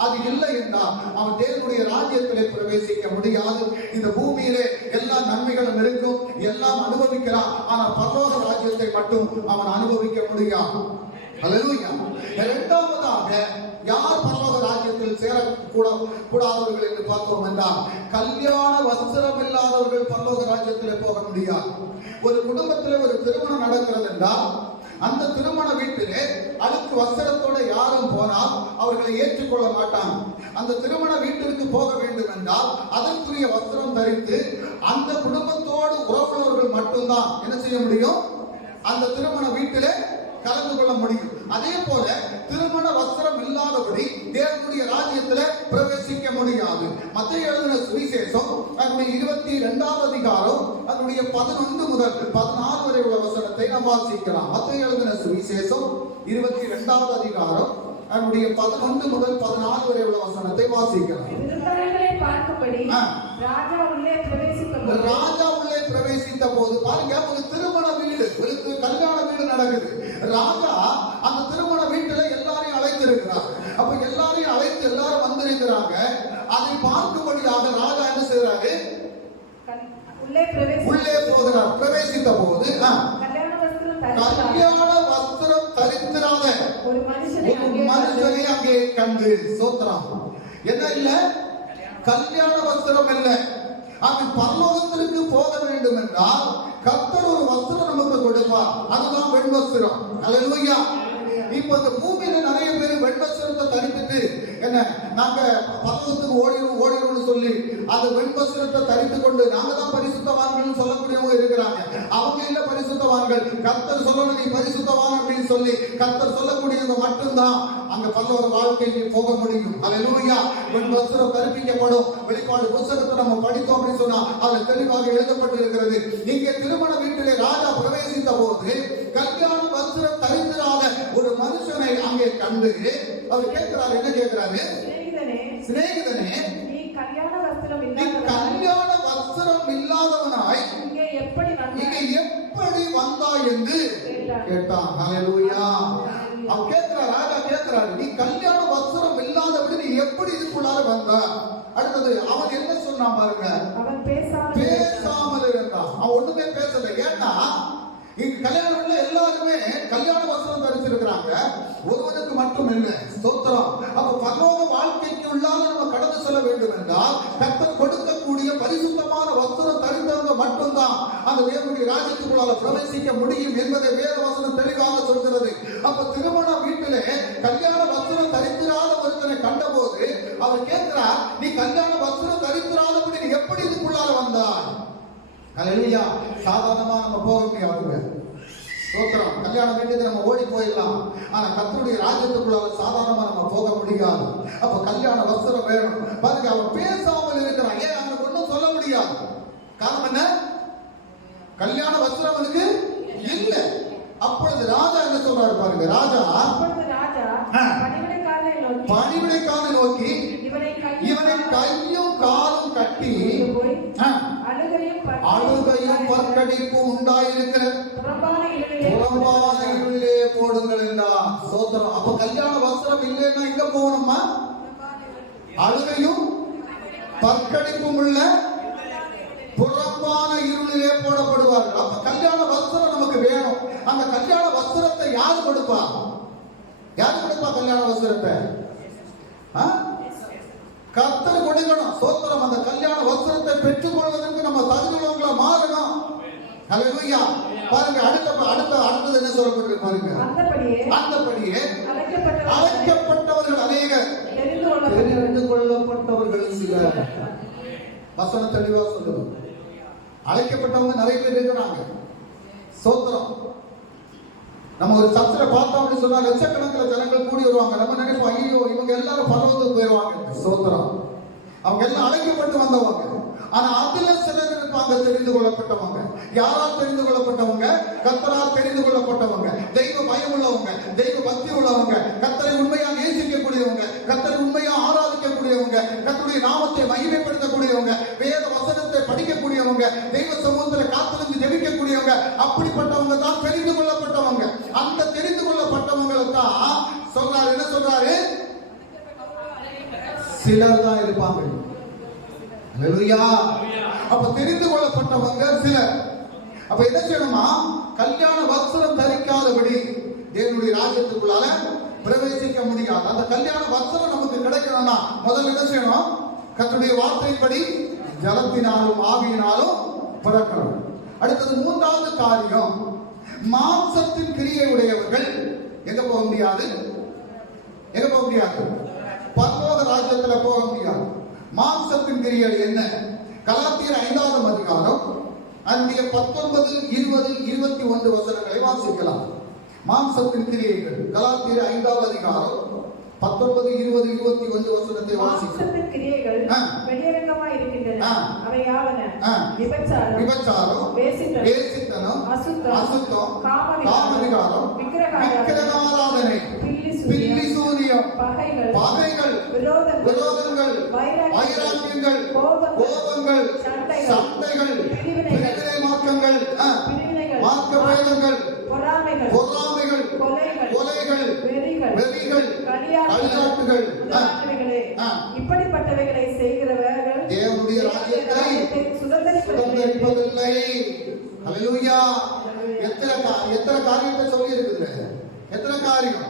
அது இல்லை என்றால் அவன் தேவனுடைய ராஜ்யத்திலே பிரவேசிக்க முடியாது. இந்த பூமியிலே எல்லா நன்மைகளும் இருக்கும், எல்லாம் அனுபவிக்கிறான், ஆனால் பரலோக ராஜ்யத்தை மட்டும் அவன் அனுபவிக்க முடியாது. ஹல்லேலூயா. இரண்டாவதாக யார் பரலோக ராஜ்யத்தில் சேரக்கூடாதவர்கள் என்று பார்த்தோம் என்றால், கல்யாண வஸ்திரம் இல்லாதவர்கள் பரலோக ராஜ்யத்திலே போக முடியாது. ஒரு குடும்பத்தில் ஒரு திருமணம் நடக்கிறது என்றால் அந்த திருமண வீட்டிலே அடுத்த வஸ்திரத்தோட யாரும் போனால் அவர்களை ஏற்றுக்கொள்ள மாட்டாங்க. அந்த திருமண வீட்டிற்கு போக வேண்டும் என்றால் அதற்குரிய வஸ்திரம் தரித்து அந்த குடும்பத்தோடு உறவுள்ளவர்கள் மட்டும்தான் என்ன செய்ய முடியும், அந்த திருமண வீட்டிலே கலந்து கொள்ள முடியும். அதே போல திருமண வஸ்திரம் இல்லாதபடி தேவனுடைய ராஜ்யத்திலே பிரவேசிக்க முடியாது. மத்தேயு எழுதின சுவிசேஷம் அதனுடைய 22வது அதிகாரம் அதனுடைய 11 முதல் 14 வரை உள்ள வசனத்தை நாம் வாசிக்கலாம். மத்தேயு எழுதின சுவிசேஷம் 22வது அதிகாரம் அதனுடைய 11 முதல் 14 வரை உள்ள வசனத்தை வாசிக்கலாம். ராஜா உள்ளே பிரவேசித்த போது பாருங்க, ஒரு திருமண வீடு, ஒரு கல்யாண வீடு நடக்குது. ராஜா அந்த திருமண வீட்டுல எல்லாரையும் அழைத்திருக்கிறார். அப்ப எல்லாரையும் அழைத்து எல்லாரும் வந்திருக்கிறாங்க. அதை பார்க்கும்படியாக ராஜா என்ன செய்யறாரு, உள்ளே போகிறார். பிரவேசித்த போது கல்யாண வஸ்திரம் தரித்திராத ஒரு மனுஷனை அங்கே கண்டு, சோத்திரம், என்ன இல்ல, கல்யாண வஸ்திரம் இல்லை. அவன் பரலோகத்திற்கு போக வேண்டும் என்றால் கர்த்தர் ஒரு வஸ்திரம் நமக்கு கொடுப்பார், அதுதான் வெண் வஸ்திரம். அல்லேலூயா. இப்ப இந்த பூமியில நிறைய பேர் வெண் வஸ்திரத்தை தரித்துட்டு என்ன நாங்க பரலோகத்துக்கு ஓடிடும்னு சொல்லி அந்த வெண் வஸ்திரத்தை தரித்து கொண்டு நாங்க தான் பரிசுத்தவான்கள் சொல்லக்கூடியவங்க இருக்கிறாங்க. அவங்க இல்ல பரிசுத்தவான்கள், கர்த்தர் சொல்லணும் நீ பரிசுத்தவான் அப்படின்னு சொல்லி கர்த்தர் சொல்லக்கூடியவங்க மட்டும்தான் அங்க பரலோக வாழ்க்கைக்கு போக முடியும். அல்லேலூயா. வெண் வஸ்திரம் கற்பிக்கப்படும். வெளிப்பாடு புத்தகத்தை நம்ம படித்தோம் அப்படின்னு சொன்னா அதுல தெளிவாக எழுதப்பட்டிருக்கிறது. இங்கே திருமண வீட்டிலே ராஜா பிரவேசித்த போது கல்யாண வஸ்திரம் தரித்திராத ஒரு மனுஷனை அங்கே கண்டு அவர் கேட்கிறார், என்ன கேட்கிறாரு, சிநேகிதனே நீ கல்யாண வஸ்திரம் இல்லாதவனாய் இங்கே எப்படி வந்தாய் என்று கேட்டான். ஹல்லேலூயா. அவன் கேட்கிறார், ராஜா கேட்கிறாரு, நீ கல்யாண வஸ்திரம் இல்லாதபடி நீ எப்படி இதுக்குள்ளார வந்த? அடுத்தது அவன் என்ன சொன்னான் பாருங்க, அவன் பேசாமல் இருந்தான். அவன் ஒண்ணுமே பேசல. ஏன்னா இங்க கல்யாணம்ல எல்லாருமே கல்யாண வஸ்திரம் தரித்திருக்கிறாங்க, ஒருவனுக்கு மட்டும் இல்லை. ஸ்தோத்திரம். அப்ப பரலோக வாழ்க்கைக்கு உள்ளால நம்ம கடந்து செல்ல வேண்டும் என்றால் கர்த்தர் கொடுக்கக்கூடிய பரிசுத்தமான வஸ்திரம் தரித்தவங்க மட்டும்தான் அந்த தேவனுடைய ராஜ்யத்துக்குள்ளால பிரவேசிக்க முடியும் என்பதை வேத வசனம் தெளிவாக சொல்கிறது. அப்ப திருமண வீட்டிலே கல்யாண வஸ்திரம் தரித்திராத ஒருத்தனை கண்டபோது அவர் கேட்கிறார், நீ கல்யாண வஸ்திரம் தரித்திராதபடி நீ எப்படி இதுக்குள்ளால வந்தாய்? ஹல்லேலூயா. சாதாரணமா நம்ம போக முடியாதுங்க. ஸ்தோத்திரம். கல்யாண வீட்டுக்கு நம்ம ஓடி போயிடலாம், ஆனா கர்த்தருடைய ராஜ்யத்துக்குள்ள சாதாரணமா நம்ம போக முடியாது. அப்ப கல்யாண வஸ்திரம் வேணும். பாருங்க, அவன் பேசாமல் இருக்கிறான். ஏன் அவனுக்கு ஒன்றும் சொல்ல முடியாது? காரணம் என்ன? கல்யாண வஸ்திரம் அவனுக்கு இல்ல. அப்பொழுது ராஜா என்ன சொல்றாரு பாருங்க, ராஜா பணிவிடைக்காரனை நோக்கி இவனை கையும் காலும் கட்டி அழுகையும் பற்கடிப்பும் உண்டாயிருக்கிற புறம்பான இருளிலே போடுங்கள் என்றார். சோத்திரம். அப்ப கல்யாண வஸ்திரம் இல்லைன்னா எங்க போகணுமா? அழுகையும் பற்கடிப்பும் உள்ள புறம்பான இருளிலே போடப்படுவார்கள். அப்ப கல்யாண வஸ்திரம் நமக்கு வேணும். அந்த கல்யாண வஸ்திரத்தை யாரு கொடுப்பா? யாரு கொடுப்பா கல்யாண வஸ்திரத்தை? கர்த்தர் கொடுக்கணும். சோத்திரம். அந்த கல்யாண வஸ்திரத்தை பெற்றுக் கொள்வதற்கு நம்ம தகுதியுள்ளவங்களா மாறணும். ஹல்லேலூயா. பாருங்க, அடுத்தது என்ன சொல்லப்பட்டிருக்கு பாருங்க, அந்தபடியே அழைக்கப்பட்டவர்கள் அநேகர், தெரிந்து கொள்ளப்பட்டவர்கள் சிலர். வசனம் தெளிவா சொல்லுது. அழைக்கப்பட்டவங்க நிறைய பேர் இருக்கிறாங்க. சோத்திரம். நம்ம ஒரு சர்ச்சில் பார்த்தோம் அப்படின்னு சொன்னா லட்சக்கணக்கில் ஜனங்கள் கூடி வருவாங்க. நம்ம நினைப்போம், ஐயோ இவங்க எல்லாரும் பரவத்துக்கு போயிடுவாங்க. சோத்திரம். அவங்க எல்லாம் அழைக்கப்பட்டு வந்தவங்க. ஆனா அதுல சிலர் இருப்பாங்க தெரிந்து கொள்ளப்பட்டவங்க. யாரால் தெரிந்து கொள்ளப்பட்டவங்க? கர்த்தரால் தெரிந்து கொள்ளப்பட்டவங்க, தெய்வ பயம் உள்ளவங்க, தெய்வ பக்தி உள்ளவங்க, கர்த்தரை உண்மையா நேசிக்கக்கூடியவங்க, கர்த்தரை உண்மையா ஆராதிக்கக்கூடியவங்க, கர்த்தருடைய நாமத்தை மகிமைப்படுத்தக்கூடியவங்க, வேத வசனத்தை படிக்கக்கூடியவங்க, தெய்வ சமூகத்தில் காத்திருந்து ஜெபிக்கக்கூடியவங்க. அப்படிப்பட்டவங்க தான் தெரிந்து கொள்ளப்பட்டவங்க. அந்த தெரிந்து கொள்ளப்பட்டவங்களை தான் சொல்றாரு. என்ன சொல்றாரு? சிலர் தான் இருப்பாங்க. அல்லேலூயா. அப்ப தெரிந்து கொள்ளப்பட்டவங்க சிலர். அப்ப என்ன செய்யணுமா? கல்யாண வஸ்திரம் தரிக்காதபடி தேவனுடைய ராஜ்யத்துக்குள்ளால பிரவேசிக்க முடியாது. அந்த கல்யாண வஸ்திரம் நமக்கு கிடைக்கணும்னா முதல்ல என்ன செய்யணும்? கர்த்தருடைய வார்த்தையின்படி ஜலத்தினாலும் ஆவியினாலும் பிறக்கணும். அடுத்தது மூன்றாவது காரியம், மாம்சத்தின் கிரியை உடையவர்கள் எங்க போக முடியாது? எங்க போக முடியாது? பரலோக ராஜ்யத்துல போக முடியாது. மாம்சத்தின் கிரியை என்ன? கலாத்தியர் 5ஆம் அதிகாரம் அதனுடைய 19, 20, 21 வசனங்களை வாசிக்கலாம். மாம்சத்தின் கிரியைகள் கலாத்தியர் 5ஆம் அதிகாரம் 19, 20, 21 வசனத்தை வாசிக்கலாம். மாம்சத்தின் கிரியைகள் வெளியரங்கமாய் இருக்கின்றன. அவையாவன விபச்சாரம், வேசித்தனம், அசுத்தம், காமவிகாரம், விக்கிரகாராதனை, பில்லிசூனியம், பகைகள், விரோதங்கள், வைராக்கியங்கள், கோபங்கள், சண்டைகள், பிரிவினை மார்க்கங்கள், பொறாமைகள், கொலைகள், வெறிகள், களியாட்டுகள், இப்படிப்பட்டவைகளை செய்கிறவர்கள் தேவனுடைய ராஜ்யத்தை சுதந்தரிப்பதில்லை. அல்லேலூயா. எத்தனை காரியத்தை சொல்லி இருக்குது? எத்தனை காரியம்?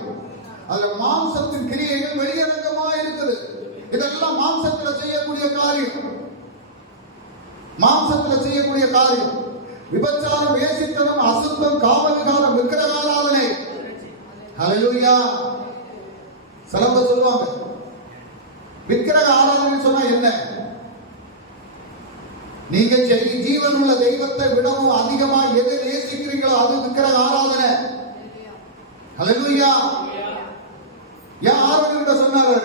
அதுல மாம்சத்தின் கிரியைகள் வெளியரங்கமா இருக்குது. இதெல்லாம் மாம்சத்துல செய்யக்கூடிய காரியம். மாம்சத்துல செய்யக்கூடிய காரியம் விபச்சாரம், வேசித்தனம், அசுத்தம், காமவிகாரம், விக்கிரகாராதனை. அல்லேலூயா. சிலம்ப சொல்லுவாங்க, விக்கிரக ஆராதனை சொன்னா என்ன? நீங்க ஜீவன் உள்ள தெய்வத்தை விடவும் அதிகமா எதை நேசிக்கிறீங்களோ அது விக்கிரக ஆராதனை. அல்லேலூயா. ஏன் ஆரோக்கிய சொன்னாரு?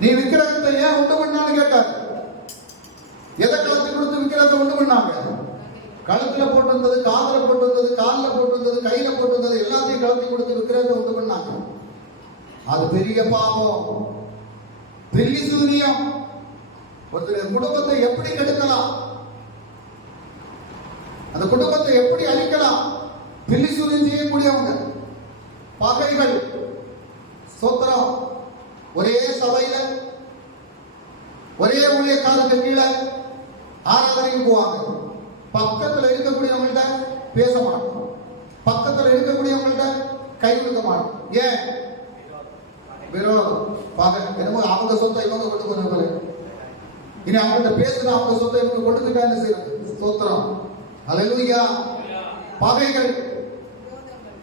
நீ விக்கிரகத்தை ஏன் உண்டு பண்ணான்னு கேட்டார். எதை கழுத்து கொடுத்து விக்கிரகத்தை உண்டு பண்ணாங்க? கழுத்துல போட்டிருந்தது, காதல போட்டிருந்தது, காலில் போட்டிருந்தது, கையில போட்டிருந்தது எல்லாத்தையும் கழுத்தி கொடுத்து விக்கிரகத்தை உண்டு பண்ணாங்க. அது பெரிய பாவம், பில்லிசூனியம். ஒருத்தர் குடும்பத்தை எப்படி கெடுக்கலாம், அந்த குடும்பத்தை எப்படி அழிக்கலாம்? பில்லிசூனியம் செய்யக்கூடியவங்க. பகைகள். சோத்திரம். ஒரே சபையில ஒரே ஊழியக்காரருக்கு கீழே ஆராதனைக்கு போவாங்க. பக்கத்துல இருக்கக்கூடியவங்கள்ட்ட பேச மாட்டோம், பக்கத்துல இருக்கக்கூடியவங்கள்ட்ட கை கொடுக்க மாட்டோம். ஏன்? விரோதம், பகை. என்னமோ அவங்க சொத்தை இவங்க கொண்டு போனாங்க. இனி அவங்கள்ட்ட பேசுற அவங்க சொத்தை இவங்க கொடுத்துட்டா என்ன செய்யணும்? சோத்திரம். அல்லேலூயா. பகைகள்,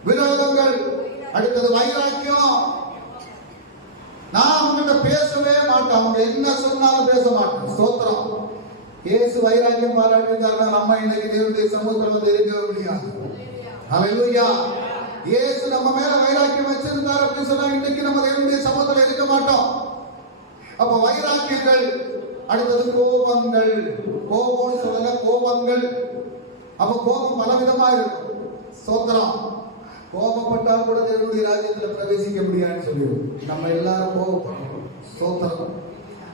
விரோதங்கள். அடுத்தது வைராக்கியம். நான் அவங்கள்ட்ட பேசவே மாட்டேன், அவங்க என்ன சொன்னாலும் பேச மாட்டேன். ஸ்தோத்திரம். இயேசு வைராக்கியம் பாராட்டியிருந்தாருன்னா நம்ம இன்னைக்கு தேவனுடைய சமூகத்தில் வந்து இருக்கவே முடியாது. அல்லேலூயா. இயேசு நம்ம மேல வைராக்கியம் வச்சிருந்தார் அப்படின்னு சொன்னா இன்னைக்கு நம்ம தேவனுடைய சமூகத்தில் இருக்க மாட்டோம். அப்ப வைராக்கியங்கள். அடுத்தது கோபங்கள். கோபம்னு சொல்லல, கோபங்கள். அப்ப கோபம் பலவிதமா இருக்கும். ஸ்தோத்திரம். கோபப்பட்டா கூட தேவனுடைய ராஜ்யத்துல பிரவேசிக்க முடியாதுன்னு சொல்லிடுவோம். நம்ம எல்லாரும் கோபப்படுறோம். ஸ்தோத்திரம்.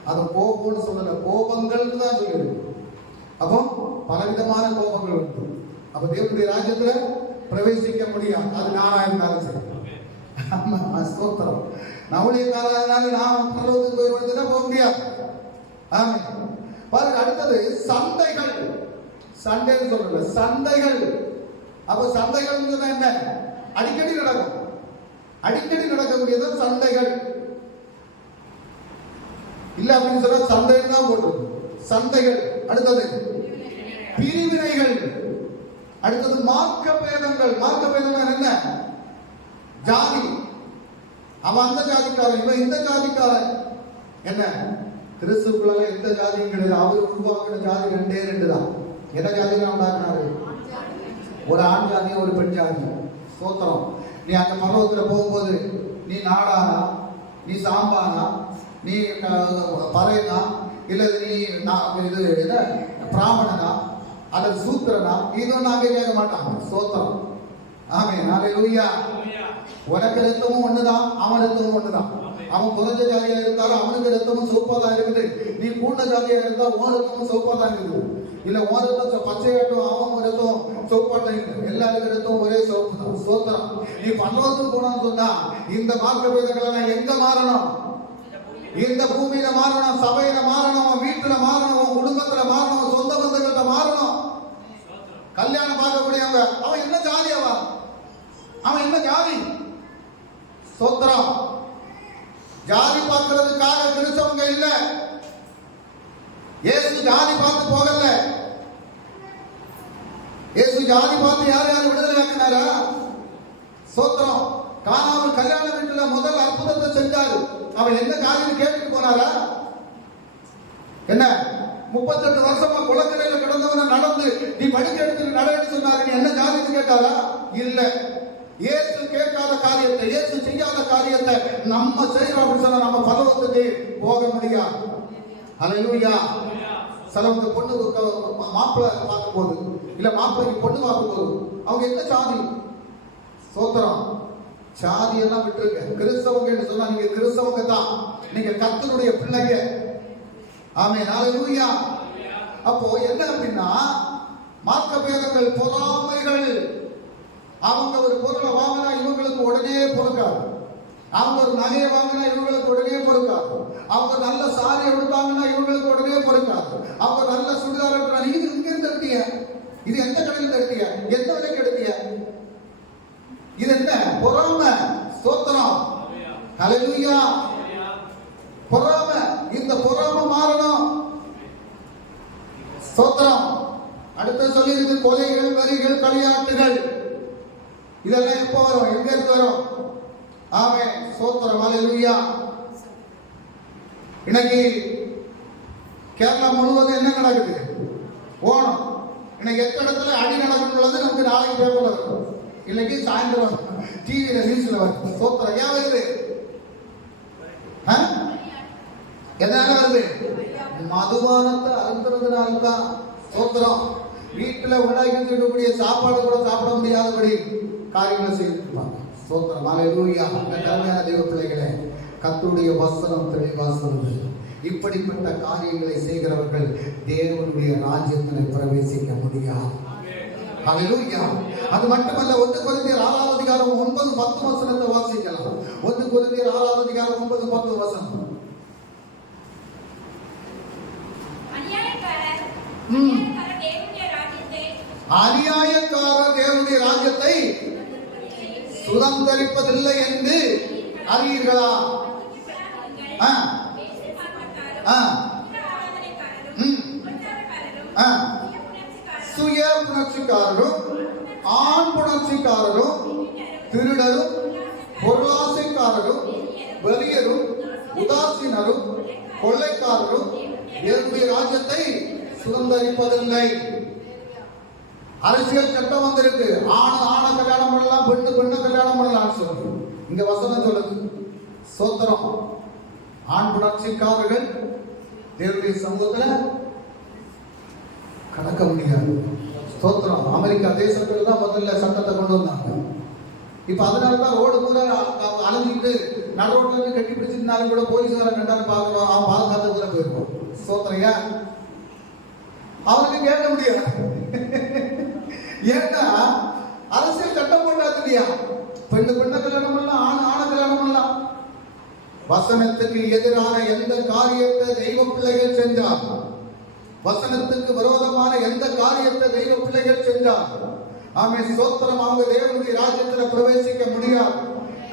அது கோபம்னு சொல்லல, கோபங்கள் தான் சொல்லிடுவோம். அப்போ பலவிதமான கோபங்கள் உண்டு. அப்ப தேவனுடைய ராஜ்யத்துல பிரவேசிக்க முடியாது. அது நானா இருந்தாலும் சரி. ஸ்தோத்திரம். நவுளியக்காரனால நான் பரலோகத்துக்கு போய் போக முடியாது. ஆமா. பாருங்க. அடுத்தது சண்டைகள். சண்டைன்னு சொல்லல, சண்டைகள். அப்ப சண்டைகள் என்ன? அடிக்கடி நடக்கும். அடிக்கடி நடக்கக்கூடியது சண்டைகள். இல்ல அப்படின்னு சொன்னா சண்டைகள் தான் போட்டு சண்டைகள். அடுத்தது பிரிவினைகள். அடுத்தது மார்க்க பேதங்கள். மார்க்க பேதங்கள் என்ன? ஜாதி. அவன் அந்த ஜாதிக்காரன், இவன் இந்த ஜாதிக்காரன். என்ன? கிறிஸ்துக்குள்ள எந்த ஜாதியும் கிடையாது. அவர் உருவாக்கின ஜாதி ரெண்டே ரெண்டு தான். என்ன ஜாதிகள் உண்டாக்குனாரு? ஒரு ஆண் ஜாதி ஒரு பெண் ஜாதி. ஸ்தோத்திரம். நீ அந்த பரலோகத்தில் போகும்போது நீ நாடானா, நீ சாம்பானா, நீ பறையனா, இல்லை நீ இது என்ன பிராமணனா அல்லது சூத்திரனா, இதுவும் நாங்க கேட்க மாட்டாங்க. ஸ்தோத்திரம். ஆமென். ஹல்லேலூயா. உனக்கு ரத்தமும் ஒண்ணுதான், அவன் ரத்தமும் ஒண்ணுதான். அவன் குறைஞ்ச ஜாதியா இருந்தாலும் அவனுக்கு ரத்தமும் சோப்பா தான் இருக்குது. நீ கூண்ட ஜாதியா இருந்தா உன் ரத்தமும் சோப்பா தான் இருக்குது. இல்ல உன் ரத்தம் பச்சையாட்டம் அவன் ரத்தம் சோப்பாட்டம் இல்லை. எல்லாருக்கும் ரத்தம் ஒரே சோப்பு தான். ஸ்தோத்திரம். நீ பரலோகத்துக்கு போனான்னு சொன்னா இந்த மார்க்க பேதங்களை எங்க மாறணும்? இந்த பூமியில மாறணும், சபையில மாறணும், வீட்டுல மாறணும், குடும்பத்துல மாறணும், சொந்த பந்தங்கள்ட்ட மாறணும். கல்யாணம் பார்க்கக்கூடியவங்க அவன் என்ன ஜாதி? அவன் என்ன ஜாதி? ஸ்தோத்திரம். ஜாதி பார்க்கிறதுக்காக கிறிஸ்தவங்க இல்ல. இயேசு ஜாதி பார்த்து போகல. இயேசு ஜாதி பார்த்து யார் யார் விடுதலை ஆக்கினாரா? ஸ்தோத்திரம். கானாவில் கல்யாண வீட்டுல முதல் அற்புதத்தை செஞ்சாரு. அவன் என்ன ஜாதின்னு கேட்டுட்டு போனாரா? என்ன 38 வருஷமா குளக்கரையில கிடந்தவன நடந்து நீ படிக்க எடுத்து நடன்னு சொன்னாரு. நீ என்ன ஜாதின்னு கேட்டாரா? இல்ல. இயேசு கேட்காத காரியத்தை, இயேசு செய்யாத காரியத்தை நம்ம செய்யறோம் அப்படின்னு சொன்னா நம்ம பரலோகத்துக்கு போக முடியாது. ஹல்லேலூயா. சிலவங்க பொண்ணு மாப்பிள்ளை பார்க்கும்போது, இல்ல மாப்பிள்ளைக்கு பொண்ணு பார்க்கும்போது அவங்க என்ன ஜாதி? ஸ்தோத்திரம். ஜாதி எல்லாம் விட்டுருங்க. கிறிஸ்தவங்க சொன்னா நீங்க கிறிஸ்தவங்க தான், நீங்க கர்த்தருடைய பிள்ளைங்க. ஆமென். ஹல்லேலூயா. அப்போ என்ன அப்படின்னா மார்க்க பேதங்கள், பொறாமைகள். அவங்க ஒரு பொருளை வாங்கினா இவங்களுக்கு உடனே பொறுக்காது. அவங்க ஒரு நகையை வாங்கினா இவங்களுக்கு உடனே பொறுக்காது. அவங்க நல்ல சாரியை எடுத்தாங்கன்னா இவங்களுக்கு உடனே பொறுக்காது. அவங்க நல்ல சுடிதார் எடுத்தாங்க. இது இங்க இருந்து எடுத்தீங்க, இது எந்த கடையில் எடுத்தீங்க, எந்த விலைக்கு எடுத்தீங்க? இது என்ன பொறாமை? ஸ்தோத்திரம். ஹல்லேலூயா. பொறாமை. இந்த பொறாமை மாறணும். ஸ்தோத்திரம். அடுத்து சொல்லி இருக்கு கொலைகள், வரிகள், களியாட்டுகள். இதெல்லாம் எப்போ வரும்? எங்க இருந்து வரும்? ஆமென். ஸ்தோத்திரம். ஹல்லேலூயா. இன்னைக்கு கேரளா முழுவதும் என்ன நடக்குது? ஓணம். இன்னைக்கு எத்த இடத்துல அடி நடக்கும்ன்றது நமக்கு நாளைக்கு பேப்பர்ல வரும், இன்னைக்கு சாயந்தரம் டிவியில நியூஸ்ல வரும். ஸ்தோத்திரம். ஏன் வருது? எதனால வருது? மதுபானத்தை அருந்துறதுனால தான். ஸ்தோத்திரம். வீட்டுல உண்டாக்கி இருக்கக்கூடிய சாப்பாடு கூட சாப்பிட முடியாதபடி காரியங்களை செய்திருப்பாங்க. ஸ்தோத்திரம். ஹல்லேலூயா. கர்த்தருடைய தேவ பிள்ளைகளே, கர்த்தருடைய வசனம் தெளிவா சொல்லுது. இப்படிப்பட்ட காரியங்களை செய்கிறவர்கள் தேவனுடைய ராஜ்யத்தில் பிரவேசிக்க முடியாது. ஹல்லேலூயா. அது மட்டுமல்ல, 1 கொரிந்தியர் 6 அதிகாரம் 9, 10 வசனத்தை வாசிக்கலாம். 1 கொரிந்தியர் 6 அதிகாரம் 9, 10 வசனம். அநியாயக்காரர் தேவனுடைய ராஜ்யத்தை சுதந்தரிப்பதில்லை என்று அறியீர்களா? சுய புணர்ச்சிக்காரரும், ஆண் புணர்ச்சிக்காரரும், திருடரும், பொருளாசைக்காரரும், வெறியரும், உதாசீனரும், கொள்ளைக்காரரும் தேவனுடைய ராஜ்யத்தை சுதந்தரிப்பதில்லை. அரசியல் சட்டம் வந்திருக்கு. ஆணை கல்யாணம் பண்ணலாம், பெண்ணை கல்யாணம் பண்ணலாம் சொல்லு. இங்க வசனம் சொல்லுது. ஸ்தோத்திரம். ஆண் புணர்ச்சிக்காரர்கள் தேவனுடைய சமூகத்துல கடக்க முடியாது. ஸ்தோத்திரம். அமெரிக்கா தேசத்துல தான் முதல்ல சட்டத்தை கொண்டு வந்தாங்க. இப்ப அதனாலதான் ரோடு பூரா அலைஞ்சிட்டு நடு ரோட்ல இருந்து கட்டி பிடிச்சிருந்தாலும் கூட போலீஸ்காரன் கண்டாலும் பார்க்கணும், அவன் பாதுகாத்து கூட போயிருப்போம். ஸ்தோத்திரையா. அவனுக்கு கேட்க முடியாது. ஏன்னா அரசியல் சட்டம் போட்டாது இல்லையா? பெண்ணை கல்யாணம் பண்ணலாம், ஆணை கல்யாணம் பண்ணலாம். வசனத்துக்கு எதிரான எந்த காரியத்தை தெய்வ பிள்ளைகள் செஞ்சார், வசனத்துக்கு விரோதமான எந்த காரியத்தை தெய்வ பிள்ளைகள் செஞ்சார், ஆமென். ஸ்தோத்திரம். அவங்க தேவனுடைய ராஜ்யத்தில் பிரவேசிக்க முடியாது.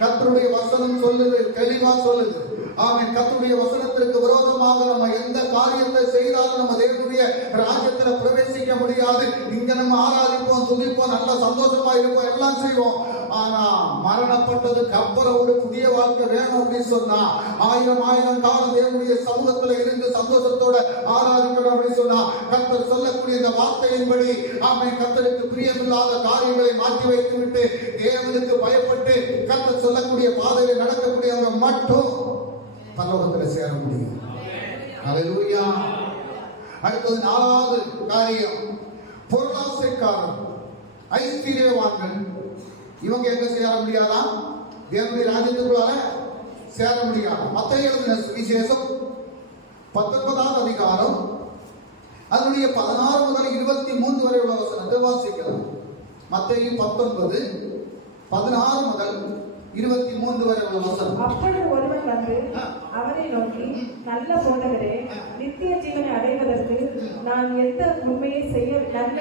கர்த்தருடைய வசனம் சொல்லுது, தெளிவா சொல்லுது. ஆமென். கர்த்தருடைய வசனத்திற்கு விரோதமாக நம்ம எந்த காரியத்தை செய்தாலும் நம்ம தேவனுடைய ராஜ்யத்தில் பிரவேசிக்க முடியாது. இங்க நம்ம ஆராதிப்போம், துதிப்போம், நல்ல சந்தோஷமா இருப்போம், எல்லாம் செய்வோம். ஆனா மரணப்பட்டதுக்கு அப்புறம் ஒரு புதிய வாழ்க்கை வேணும் அப்படின்னு சொன்னா 1000 காலம் தேவனுடைய சமூகத்துல இருந்து சந்தோஷத்தோட ஆராதிக்கணும் அப்படின்னு சொன்னா கர்த்தர் சொல்லக்கூடிய இந்த வார்த்தையின்படி ஆமென் கர்த்தருக்கு பிரியமில்லாத காரியங்களை மாற்றி வைத்து விட்டு தேவனுக்கு பயப்பட்டு கர்த்தர் சொல்லக்கூடிய பாதையில நடக்கக்கூடியவங்க மட்டும் பரலோகத்துல சேர முடியும். ஹல்லேலூயா. அடுத்தது 4வது காரியம், பொருளாசைக்காரர், ஐஸ்வர்யவான்கள். இவங்க எங்க சேர முடியாதா? தேவனுடைய ராஜ்யத்துக்குள்ளார சேர முடியாது. மத்தேயு எழுதின சுவிசேஷம் 19வது அதிகாரம் அதனுடைய 16 முதல் 23 வரை உள்ள வசனத்தை வாசிக்கலாம். மத்தேயு 19:16 முதல் 23 வரை உள்ள வசனம். அப்பொழுது ஒருவன் வந்து அவனை நோக்கி, நல்ல போதகரே, நித்திய ஜீவனை அடைவதற்கு நான் எந்த நன்மையை செய்ய வேண்டும்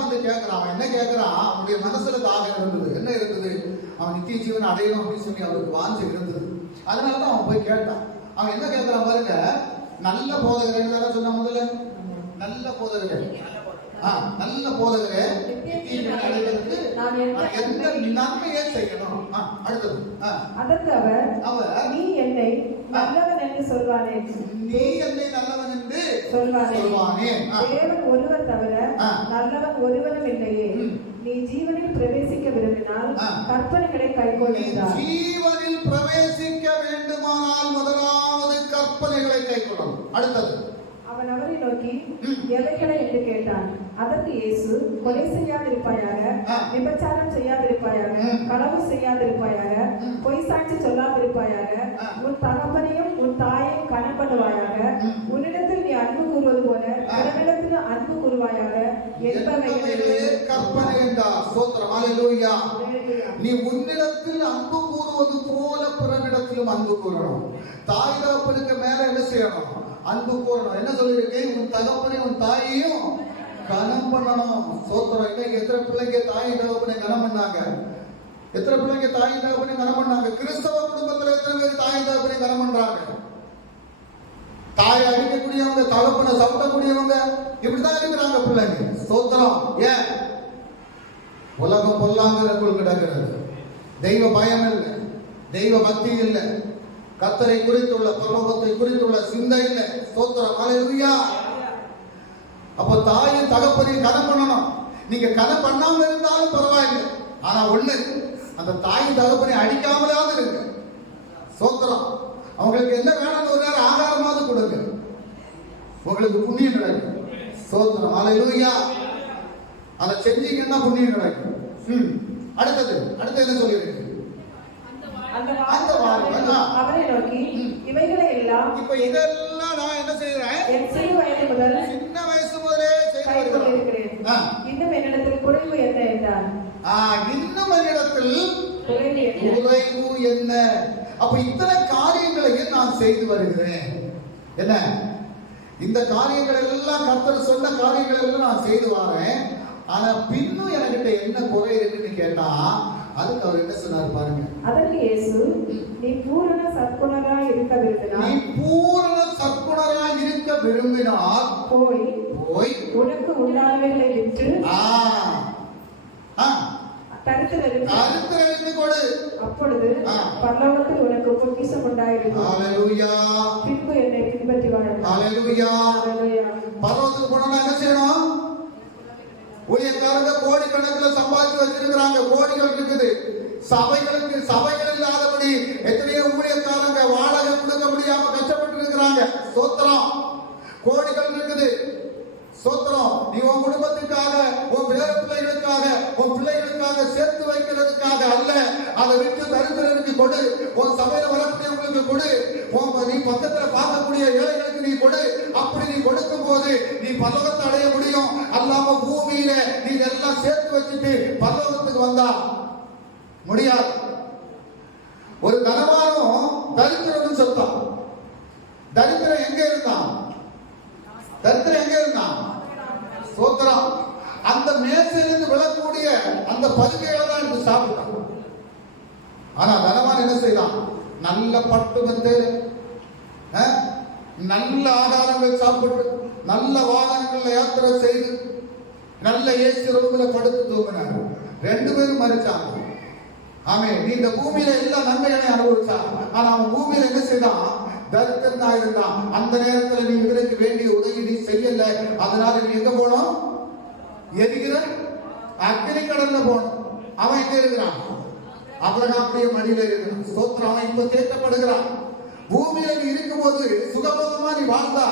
வந்து கேட்கிறான். என்ன கேட்கிறான்? அவனுடைய மனசுல தாகம் இருந்தது. என்ன இருந்தது? அவன் நித்திய ஜீவனை அடையணும் அப்படின்னு சொல்லி அவனுக்கு வாஞ்சை இருந்தது. அதனாலதான் அவன் போய் கேட்டான். அவன் என்ன கேட்கிறான் பாருங்க, நல்ல போதகரே சொன்ன முதல்ல, நல்ல போதகரே, நல்ல போதகரே, நித்திய ஜீவனை அடைவதற்கு நான் எந்த நன்மையை செய்யணும்? அடுத்தது அதற்கு அவர், நீ என்னை நல்லவன் என்று சொல்வானே, நீ என்னை நல்லவன் என்று சொல்வானே, தேவன் ஒருவர் தவிர நல்லவன் ஒருவனும் இல்லையே. நீ ஜீவனில் பிரவேசிக்க விரும்பினால் கற்பனைகளை கைக்கொள் என்றார். ஜீவனில் பிரவேசிக்க வேண்டுமானால் முதலாவது கற்பனைகளை கைக்கொள்ளணும். அடுத்தது அவன் அவரை நோக்கி, எவைகளை என்று கேட்டான். அதற்கு இயேசு, கொலை செய்யாதிருப்பாயாக, விபச்சாரம் செய்யாதிருப்பாயாக, களவு செய்யாதிருப்பாயாக, பொய் சாட்சி சொல்லாதிருப்பாயாக, உன் தகப்பனையும் உன் தாயையும் கனம் பண்ணுவாயாக, உன்னிடத்தில் நீ அன்பு கூறுவது போல பிறனிடத்தில் அன்பு கூறுவாயாக என்பவைகளே கற்பனை என்றார். ஸ்தோத்திரம். ஹல்லேலூயா. நீ உன்னிடத்தில் அன்பு கூறுவது போல பிறனிடத்திலும் அன்பு கூறணும். தாய் தகப்பனுக்கு மேல என்ன செய்யணும்? அன்பு கூறணும். என்ன சொல்லிருக்கு? உன் தகப்பனை உன் தாயையும் கனம் பண்ணணும். சோத்திரம். இன்னைக்கு எத்தனை பிள்ளைங்க தாய் தகப்பனை கனம் பண்ணாங்க? எத்தனை பிள்ளைங்க தாய் தகப்பனை கனம் பண்ணாங்க? கிறிஸ்தவ குடும்பத்துல எத்தனை பேர் தாய் தகப்பனை கனம் பண்றாங்க? தாயை அடிக்கக்கூடியவங்க, தகப்பனை சாப்பிடக்கூடியவங்க, இப்படிதான் இருக்கிறாங்க பிள்ளைங்க. சோத்திரம். ஏன்? உலகம் பொல்லாங்கக்குள் கிடக்கிறது. தெய்வ பயம் இல்லை, தெய்வ பக்தி இல்லை, கர்த்தரை குறித்துள்ள பரலோகத்தை குறித்துள்ள சிந்தை இல்லை. ஸ்தோத்திரம். ஹல்லேலூயா. அப்ப தாயின் தகப்பனை கனம் பண்ணணும். நீங்க கனம் பண்ணாம இருந்தாலும் பரவாயில்லை. ஆனா ஒண்ணு, அந்த தாயின் தகப்பனை அடிக்காமலாவது இருக்கு. ஸ்தோத்திரம். அவங்களுக்கு என்ன வேணும்னு ஒரு நேரம் ஆகாரமாவது கொடுங்க, உங்களுக்கு புண்ணியம் கிடைக்கும். ஸ்தோத்திரம். ஹல்லேலூயா. அதை செஞ்சீங்கன்னா புண்ணியம் கிடைக்கும். அடுத்தது என்ன சொல்லியிருக்கு? அவரை நோக்கி, இவைகளை எல்லாம் இப்ப இதெல்லாம் நான் என்ன செய்யறேன்? என் சிறு வயது முதல், சின்ன வயசு முதலே செய்து வருகிறேன். இன்னும் என்னிடத்தில் குறைவு என்ன என்றார். இன்னும் என்னிடத்தில் குறைவு என்ன? அப்ப இத்தனை காரியங்களையும் நான் செய்து வருகிறேன். என்ன? இந்த காரியங்கள் எல்லாம் கர்த்தர் சொன்ன காரியங்கள் எல்லாம் நான் செய்து வரேன். ஆனா பின்னும் என்கிட்ட என்ன குறை இருக்குன்னு கேட்டா, அதுக்கு அவர் என்ன சொன்னார் பாருங்க. அதற்கு இயேசு, நீ பூரண சத்குணராய் இருக்க விரும்பினால் போய் உனக்கு உண்டானவைகளை விற்று தரித்திரருக்கு கொடு, அப்பொழுது பரலோகத்தில் உனக்கு பொக்கிஷம் உண்டாயிருக்கும். ஹல்லேலூயா. பின்பு என்னை பின்பற்றி வாருங்கள். ஹல்லேலூயா. பரலோகத்துக்கு போனா என்ன செய்யணும்? ஊழியக்காரங்க கோடிக்கணக்கில் சம்பாதிச்சு வச்சிருக்கிறாங்க, கோடிகள் இருக்குது. சபைகள் இல்லாதபடி எத்தனையோ ஊழியக்காரங்க வாடகை கொடுக்க முடியாம கஷ்டப்பட்டு இருக்கிறாங்க. சோத்திரம். கோடிகள் இருக்குது. சோத்திரம். நீ உன் குடும்பத்துக்காக, உன் பேர பிள்ளைகளுக்காக, உன் பிள்ளைகளுக்காக சேர்த்து வைக்கிறதுக்காக அல்ல, அதை விட்டு தரித்திரருக்கு கொடு, உன் சபையில வரக்கூடியவங்களுக்கு கொடு, நீ பக்கத்துல பார்க்கக்கூடிய ஏழைகளுக்கு நீ கொடு. அப்படி நீ கொடுக்கும் போது நீ பரலோகத்தை அடைய முடியும். அல்லாம பூமியில நீ எல்லாம் சேர்த்து வச்சுட்டு பரலோகத்துக்கு வந்தா முடியாது. ஒரு தனவானும் தரித்திரனும் செத்தான். தரித்திரம் எங்க இருந்தான்? சோத்திரம். அந்த மேசையிலிருந்து விழக்கூடிய அந்த பதுக்கையில தான் இருந்து சாப்பிட்டான். ஆனா தனவான் என்ன செய்தான்? நல்ல பட்டு வந்து நல்ல ஆகாரங்கள் சாப்பிட்டு, நல்ல வாகனங்கள்ல யாத்திரை செய்து, நல்ல ஏசி ரூம்ல படுத்து தூங்கினார். ரெண்டு பேரும் மறிச்சாங்க. ஆமே, நீ இந்த பூமியில எல்லா நன்மைகளையும் அனுபவிச்சான். ஆனா அவன் பூமியில என்ன செய்தான்? தரித்திரனா இருந்தான். அந்த நேரத்துல நீ இவருக்கு வேண்டிய உதவி நீ செய்யல. அதனால நீ எங்க போனோம்? எரிகிற அக்னி கடல்ல போனோம். அவன் எங்க இருக்கிறான்? ஆபிரகாமுடைய மடியில இருக்கிறான். ஸ்தோத்திரம். அவன் இப்ப தேட்டப்படுகிறான். பூமியில நீ இருக்கும்போது சுகபோகமா நீ வாழ்ந்தா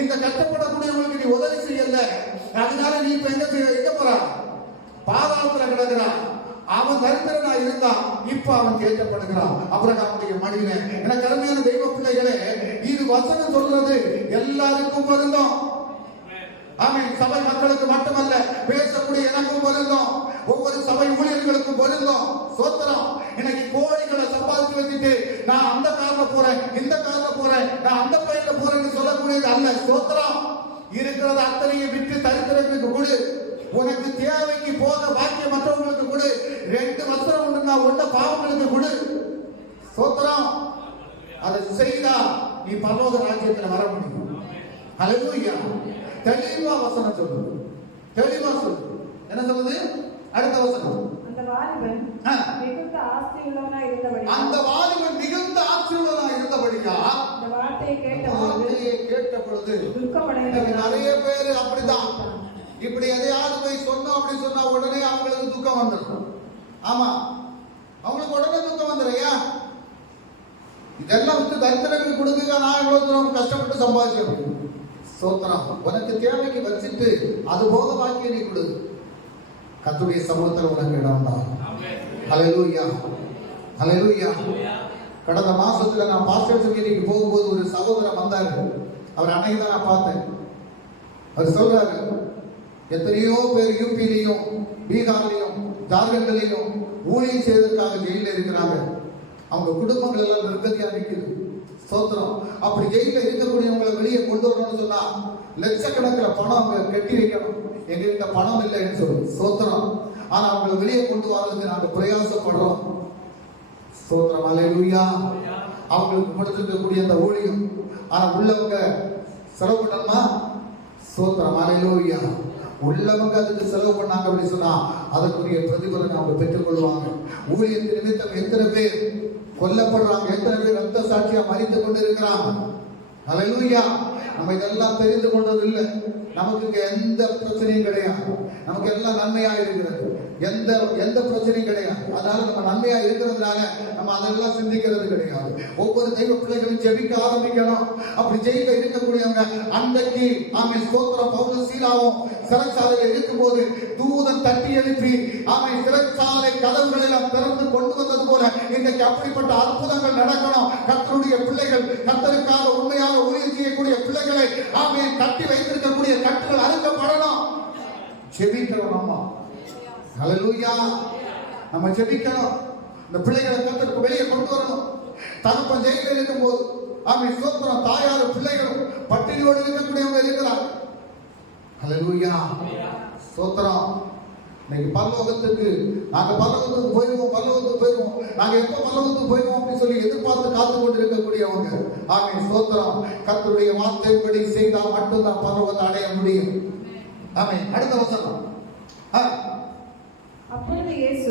இந்த கஷ்டப்படக்கூடியவங்களுக்கு நீ உதவி செய்யல. அதனால நீ இப்ப எங்க போற? பாதாளத்துல கிடக்கிறான். அவன் தரித்திரனா இருந்தான். இப்ப அவன் கேட்கப்படுகிறான் ஆபிரகாமுடைய மடியில. எனக்கு அருமையான தெய்வ பிள்ளைகளே, இது வசனம் சொல்றது எல்லாருக்கும் பொருந்தும். ஆமென். சபை மக்களுக்கு மட்டுமல்ல, பேசக்கூடிய எனக்கும் பொருந்தும். ஒவ்வொரு சபை ஊழியர்களுக்கும் பொருந்தும். சோத்திரம். இன்னைக்கு கோடிகளை சம்பாதிச்சு வச்சுட்டு நான் அந்த கார்ல போறேன், இந்த கார்ல போறேன், நான் அந்த பையில போறேன்னு சொல்லக்கூடியது அல்ல. சோத்திரம். இருக்கிறத அத்தனையை விட்டு தரித்திரத்துக்கு கொடு. உனக்கு தேவைக்கு போக பாக்கிய மற்றவங்களுக்கு கொடு. 2 வஸ்திரம் உண்டுன்னா ஒன்ன பாவங்களுக்கு கொடு. சோத்திரம். அதை செய்தா நீ பரலோக ராஜ்யத்துல வர முடியும். ஹல்லேலூயா. தெளிவா வசனம் சொல்லுது. தெளிவா சொல்லுது. என்ன சொல்லுது? அடுத்த வசனம். அந்த வாலிபன் மிகுந்த ஆஸ்தி உள்ளவனா இருந்தபடியா, அந்த வாலிபன் மிகுந்த ஆஸ்தி உள்ளவனா இருந்தபடியா இந்த வார்த்தையை கேட்ட பொழுது துக்கமடைந்தான். நிறைய பேர் அப்படிதான். இப்படி எதையாவது போய் சொன்னோம் அப்படி சொன்னா உடனே அவங்களுக்கு துக்கம் வந்துடும். ஆமா, அவங்களுக்கு உடனே துக்கம் வந்துடுறியா? இதெல்லாம் விட்டு தரித்திரங்களுக்கு கொடுங்க. நான் எவ்வளவு தூரம் கஷ்டப்பட்டு சம்பாதிச்சேன். சோத்திரம். உனக்கு தேவைக்கு வச்சுட்டு அது போக பாக்கிய நீ கொடு. கர்த்தருடைய சமூகத்தில் உனக்கு இடம் தான். ஹல்லேலூயா. ஹல்லேலூயா. கடந்த மாசத்துல நான் பாஸ்டர்ஸ் மீட்டிங்க்கு போகும்போது ஒரு சகோதரர் வந்தாரு. அவர் அன்னைக்கு தான் நான் பார்த்தேன். அவர் சொல்றாரு, எத்தனையோ பேர் யூபிலையும் பீகார்லையும் ஜார்க்கண்ட்லையும் ஊழியம் செய்வதற்காக ஜெயில இருக்கிறாங்க. அவங்க குடும்பங்கள் எல்லாம் நிர்கதியா நிற்குது. சோத்திரம். அப்படி ஜெயில இருக்கக்கூடியவங்களை வெளியே கொண்டு வரணும்னு சொன்னா லட்சக்கணக்கில் பணம் அவங்க கட்டி வைக்கணும். எங்ககிட்ட பணம் இல்லைன்னு சொல்லு. சோத்திரம். ஆனா அவங்களை வெளியே கொண்டு வரதுக்கு நாங்க பிரயாசப்படுறோம். சோத்திரம். ஹல்லேலூயா. அவங்களுக்கு கொடுத்துருக்கக்கூடிய அந்த ஊழியம். ஆனா உள்ளவங்க செலவு பண்ணணுமா? சோத்திரம். ஹல்லேலூயா. உள்ளவங்க அதுக்கு செலவு பண்ணாங்க அப்படின்னு சொன்னா அதற்குரிய பிரதிபலனை அவங்க பெற்றுக் கொள்வாங்க. ஊழியத்தின் நிமித்தம் எத்தனை பேர் கொல்லப்படுறாங்க, எத்தனை பேர் ரத்த சாட்சியா மறித்து கொண்டு இருக்கிறாங்க. ஹல்லேலூயா. நம்ம இதெல்லாம் தெரிந்து கொண்டது இல்லை. நமக்கு எந்த பிரச்சனையும் கிடையாது. நமக்கு எல்லாம் நன்மையா இருக்கிறது. எந்த பிரச்சனையும் கிடையாது. அதனால நம்ம நன்மையா இருக்கிறதுனால நம்ம அதெல்லாம் சிந்திக்கிறது கிடையாது. ஒவ்வொரு தெய்வ பிள்ளைகளும் ஜெபிக்க ஆரம்பிக்கணும். அப்படி ஜெயிக்க இருக்கக்கூடியவங்க அன்றைக்கு ஆமென் ஸ்தோத்திரம். பவுலும் சீலாவும் சிறைச்சாலையில் இருக்கும்போது தூதன் தட்டி எழுப்பி ஆமென் சிறைச்சாலை கதவுகளை எல்லாம் திறந்து கொண்டு வந்தது போல இன்னைக்கு அப்படிப்பட்ட அற்புதங்கள் நடக்கணும். கர்த்தருடைய பிள்ளைகள், கர்த்தருக்காக உண்மையாக ஊழியம் செய்யக்கூடிய பிள்ளைகளை ஆமென் கட்டி வைத்திருக்கக்கூடிய கட்டுகள் அறுக்கப்படணும். ஜெபிக்கிறோம் நம்ம. ஹல்லேலூயா. நம்ம ஜெபிக்கணும். இந்த பிள்ளைகளை கர்த்தருக்கு வெளியே கொண்டு வரணும். தகப்பன் ஜெயிலில் இருக்கும்போது ஆமென் ஸ்தோத்திரம். தாயார் பிள்ளைகளும் பட்டினியோடு இருக்கக்கூடியவங்க இருக்கிறாங்க. ஹல்லேலூயா. ஸ்தோத்திரம். இன்னைக்கு பரலோகத்துக்கு நாங்க பரலோகத்துக்கு போயிடுவோம். நாங்க எப்ப பரலோகத்துக்கு போயிடுவோம் அப்படின்னு சொல்லி எதிர்பார்த்து காத்து கொண்டு இருக்கக்கூடியவங்க ஆமென் ஸ்தோத்திரம். கர்த்தருடைய வார்த்தைப்படி செய்தால் மட்டும்தான் பரலோகத்தை அடைய முடியும். ஆமென். அடுத்த வசனம். அப்பொழுது இயேசு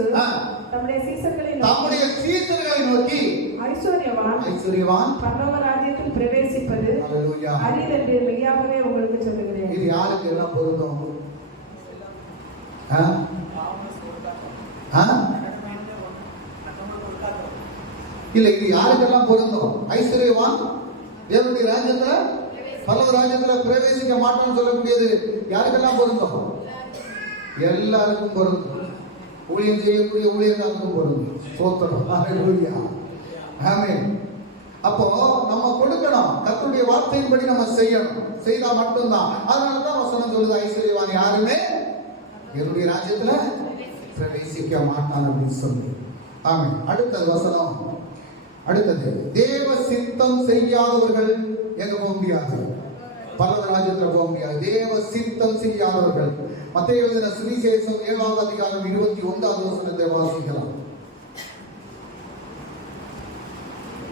தம்முடைய சீசர்களை நோக்கி ஐஸ்வர்யவான் பரலோக ராஜ்யத்தில் பிரவேசிப்பது அரிது என்று மெய்யாகவே உங்களுக்கு சொல்லுகிறேன். இது யாருக்கு எல்லாம் பொருந்தும்? இல்ல, இது யாருக்கெல்லாம் பொருந்தும்? ஐஸ்வர்யவான் தேவனுடைய ராஜ்யத்துல பரலோக ராஜ்யத்துல பிரவேசிக்க மாட்டோம்னு சொல்லக்கூடியது யாருக்கெல்லாம் பொருந்தும்? எல்லாருக்கும் பொருந்தும். ஊழியம் செய்யக்கூடிய ஊழியர்களுக்கும் பொருந்தும். ஸ்தோத்திரம். ஹல்லேலூயா. ஆமென். அப்போ நம்ம கொடுக்கணும். கர்த்தருடைய வார்த்தையின்படி நம்ம செய்யணும். செய்தா மட்டும்தான். அதனாலதான் வசனம் சொல்லுது, ஐஸ்வர்யவான் யாருமே என்னுடைய ராஜ்யத்துல பிரவேசிக்க மாட்டான் அப்படின்னு சொல்லி. ஆமென். அடுத்தது வசனம். அடுத்தது, தேவ சித்தம் செய்யாதவர்கள் எங்க போக முடியாது? பரலோக ராஜ்யத்துல போக முடியாது. தேவ சித்தம் செய்யாதவர்கள். மத்தேயு எழுதின சுவிசேஷம் 7வது அதிகாரம் 21வது வசனத்தை வாசிக்கலாம்.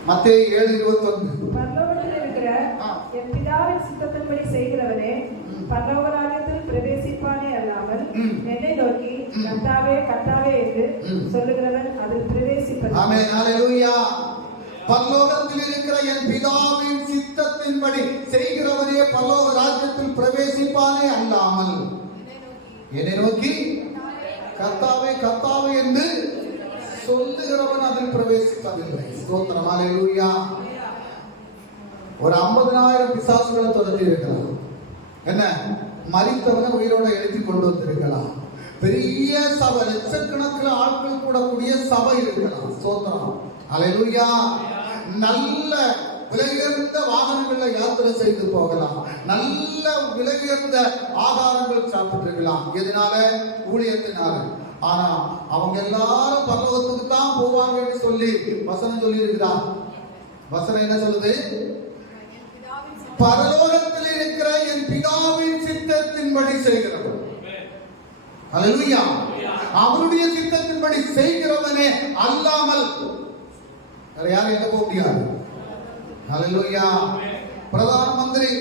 மத்தேயு 7:21. பரலோகத்தில் இருக்கிற என் பிதாவின் சித்தத்தின்படி செய்கிறவனே பரலோக ராஜ்யத்தில் பிரவேசிப்பானே அல்லாமல் என்னை நோக்கி கர்த்தாவே கர்த்தாவே என்று சொல்லுகிறவன் அதில் பிரவேசிப்பது. ஆமென், ஹல்லேலூயா. பரலோகத்தில் இருக்கிற என் பிதாவின் சித்தத்தின்படி செய்கிறவரே பரலோக ராஜ்யத்தில் பிரவேசிப்பானே அல்லாமல் என்னை நோக்கி கர்த்தாவே கர்த்தாவே என்று சொல்லுகிறவன் அதில் பிரவேசிப்பதில்லை. ஸ்தோத்திரம், ஹல்லேலூயா. ஒரு 50,000 பிசாசுகளை தொடர்ந்து இருக்கலாம். என்ன, மரித்தவனை உயிரோட எழுதி கொண்டு வந்திருக்கலாம். பெரிய சபை, லட்சக்கணக்கில் ஆட்கள் கூடக்கூடிய சபை இருக்கலாம். ஸ்தோத்திரம், ஹல்லேலூயா. நல்ல விலையுயர்ந்த வாகனங்கள்ல யாத்திரை செய்து போகலாம். நல்ல விலையுயர்ந்த ஆகாரங்கள் சாப்பிட்டிருக்கலாம். எதனால? ஊழியத்தினால. ஆனா அவங்க எல்லாரும் பரலோகத்துக்கு தான் போவாங்கன்னு சொல்லி வசனம் சொல்லி இருக்கிறார். வசனம் என்ன சொல்லுது? பரலோகத்தில் இருக்கிற என் பிதாவின் சித்தத்தின்படி செய்கிறவன், ஹல்லேலூயா, அவருடைய சித்தத்தின்படி செய்கிறவனே அல்லாமல் வேற யாரும் எங்க போக முடியாது. ஹல்லேலூயா. பிரதான மந்திரி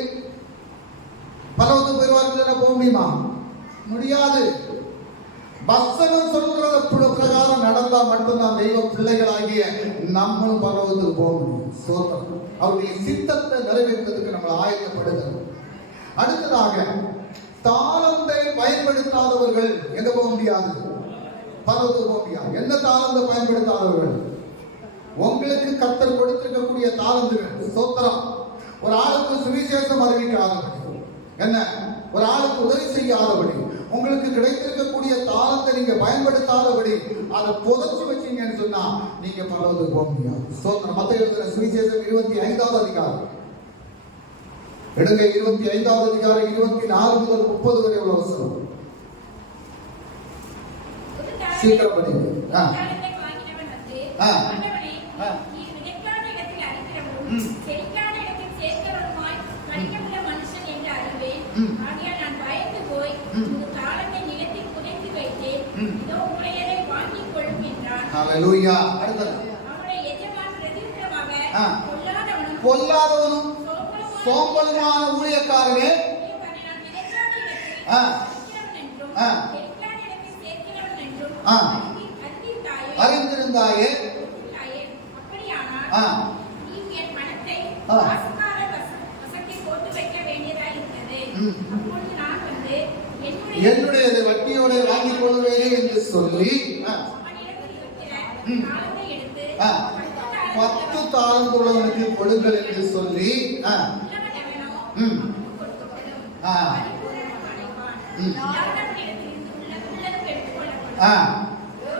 பரலோகத்துக்கு போயிருவார்கள், போக முடியுமா? முடியாது. வசனம் சொல்றத பிரகாரம் நடந்தா மட்டும்தான் தெய்வ பிள்ளைகளாகிய நம்மளும் பரலோகத்துக்கு போக முடியும். ஸ்தோத்திரம். அவருடைய சித்தத்தை நிறைவேற்றதுக்கு நம்மளை ஆயத்தப்படுத்தணும். அடுத்ததாக, தாளந்தை பயன்படுத்தாதவர்கள் எங்க போக முடியாது? பரலோகத்துக்கு போக முடியாது. என்ன தாளந்தை பயன்படுத்தாதவர்கள்? உங்களுக்கு கர்த்தர் கொடுத்திருக்கக்கூடிய தாளந்துகள். ஸ்தோத்திரம். ஒரு ஆளுக்கு சுவிசேஷம் அறிவிக்காதபடி, என்ன, ஒரு ஆளுக்கு உதவி செய்யாதபடி, உங்களுக்கு கிடைத்திருக்கக்கூடிய தாளத்தை நீங்க பயன்படுத்தாதபடி அதை புதைச்சு வச்சீங்கன்னு சொன்னா நீங்க பரலோகத்துக்கு போக முடியாது. ஸ்தோத்திரம். மத்தேயு எழுதின சுவிசேஷம் 25வது அதிகாரம் எடுங்க. 25வது அதிகாரம் 24 முதல் 30 வரை உள்ள வசனம். சீக்கிரம் படிங்க. ஹல்லேலூயா. அடுத்து, பொல்லாதவனும் சோம்பலுமான ஊழியக்காரனே அறிந்திருந்தாயே, என்னுடைய வட்டியோட வாங்கிக் கொள்வேனே என்று சொல்லி 10 தாளந்துள்ளவனுக்கு கொடுங்கள் என்று சொல்லி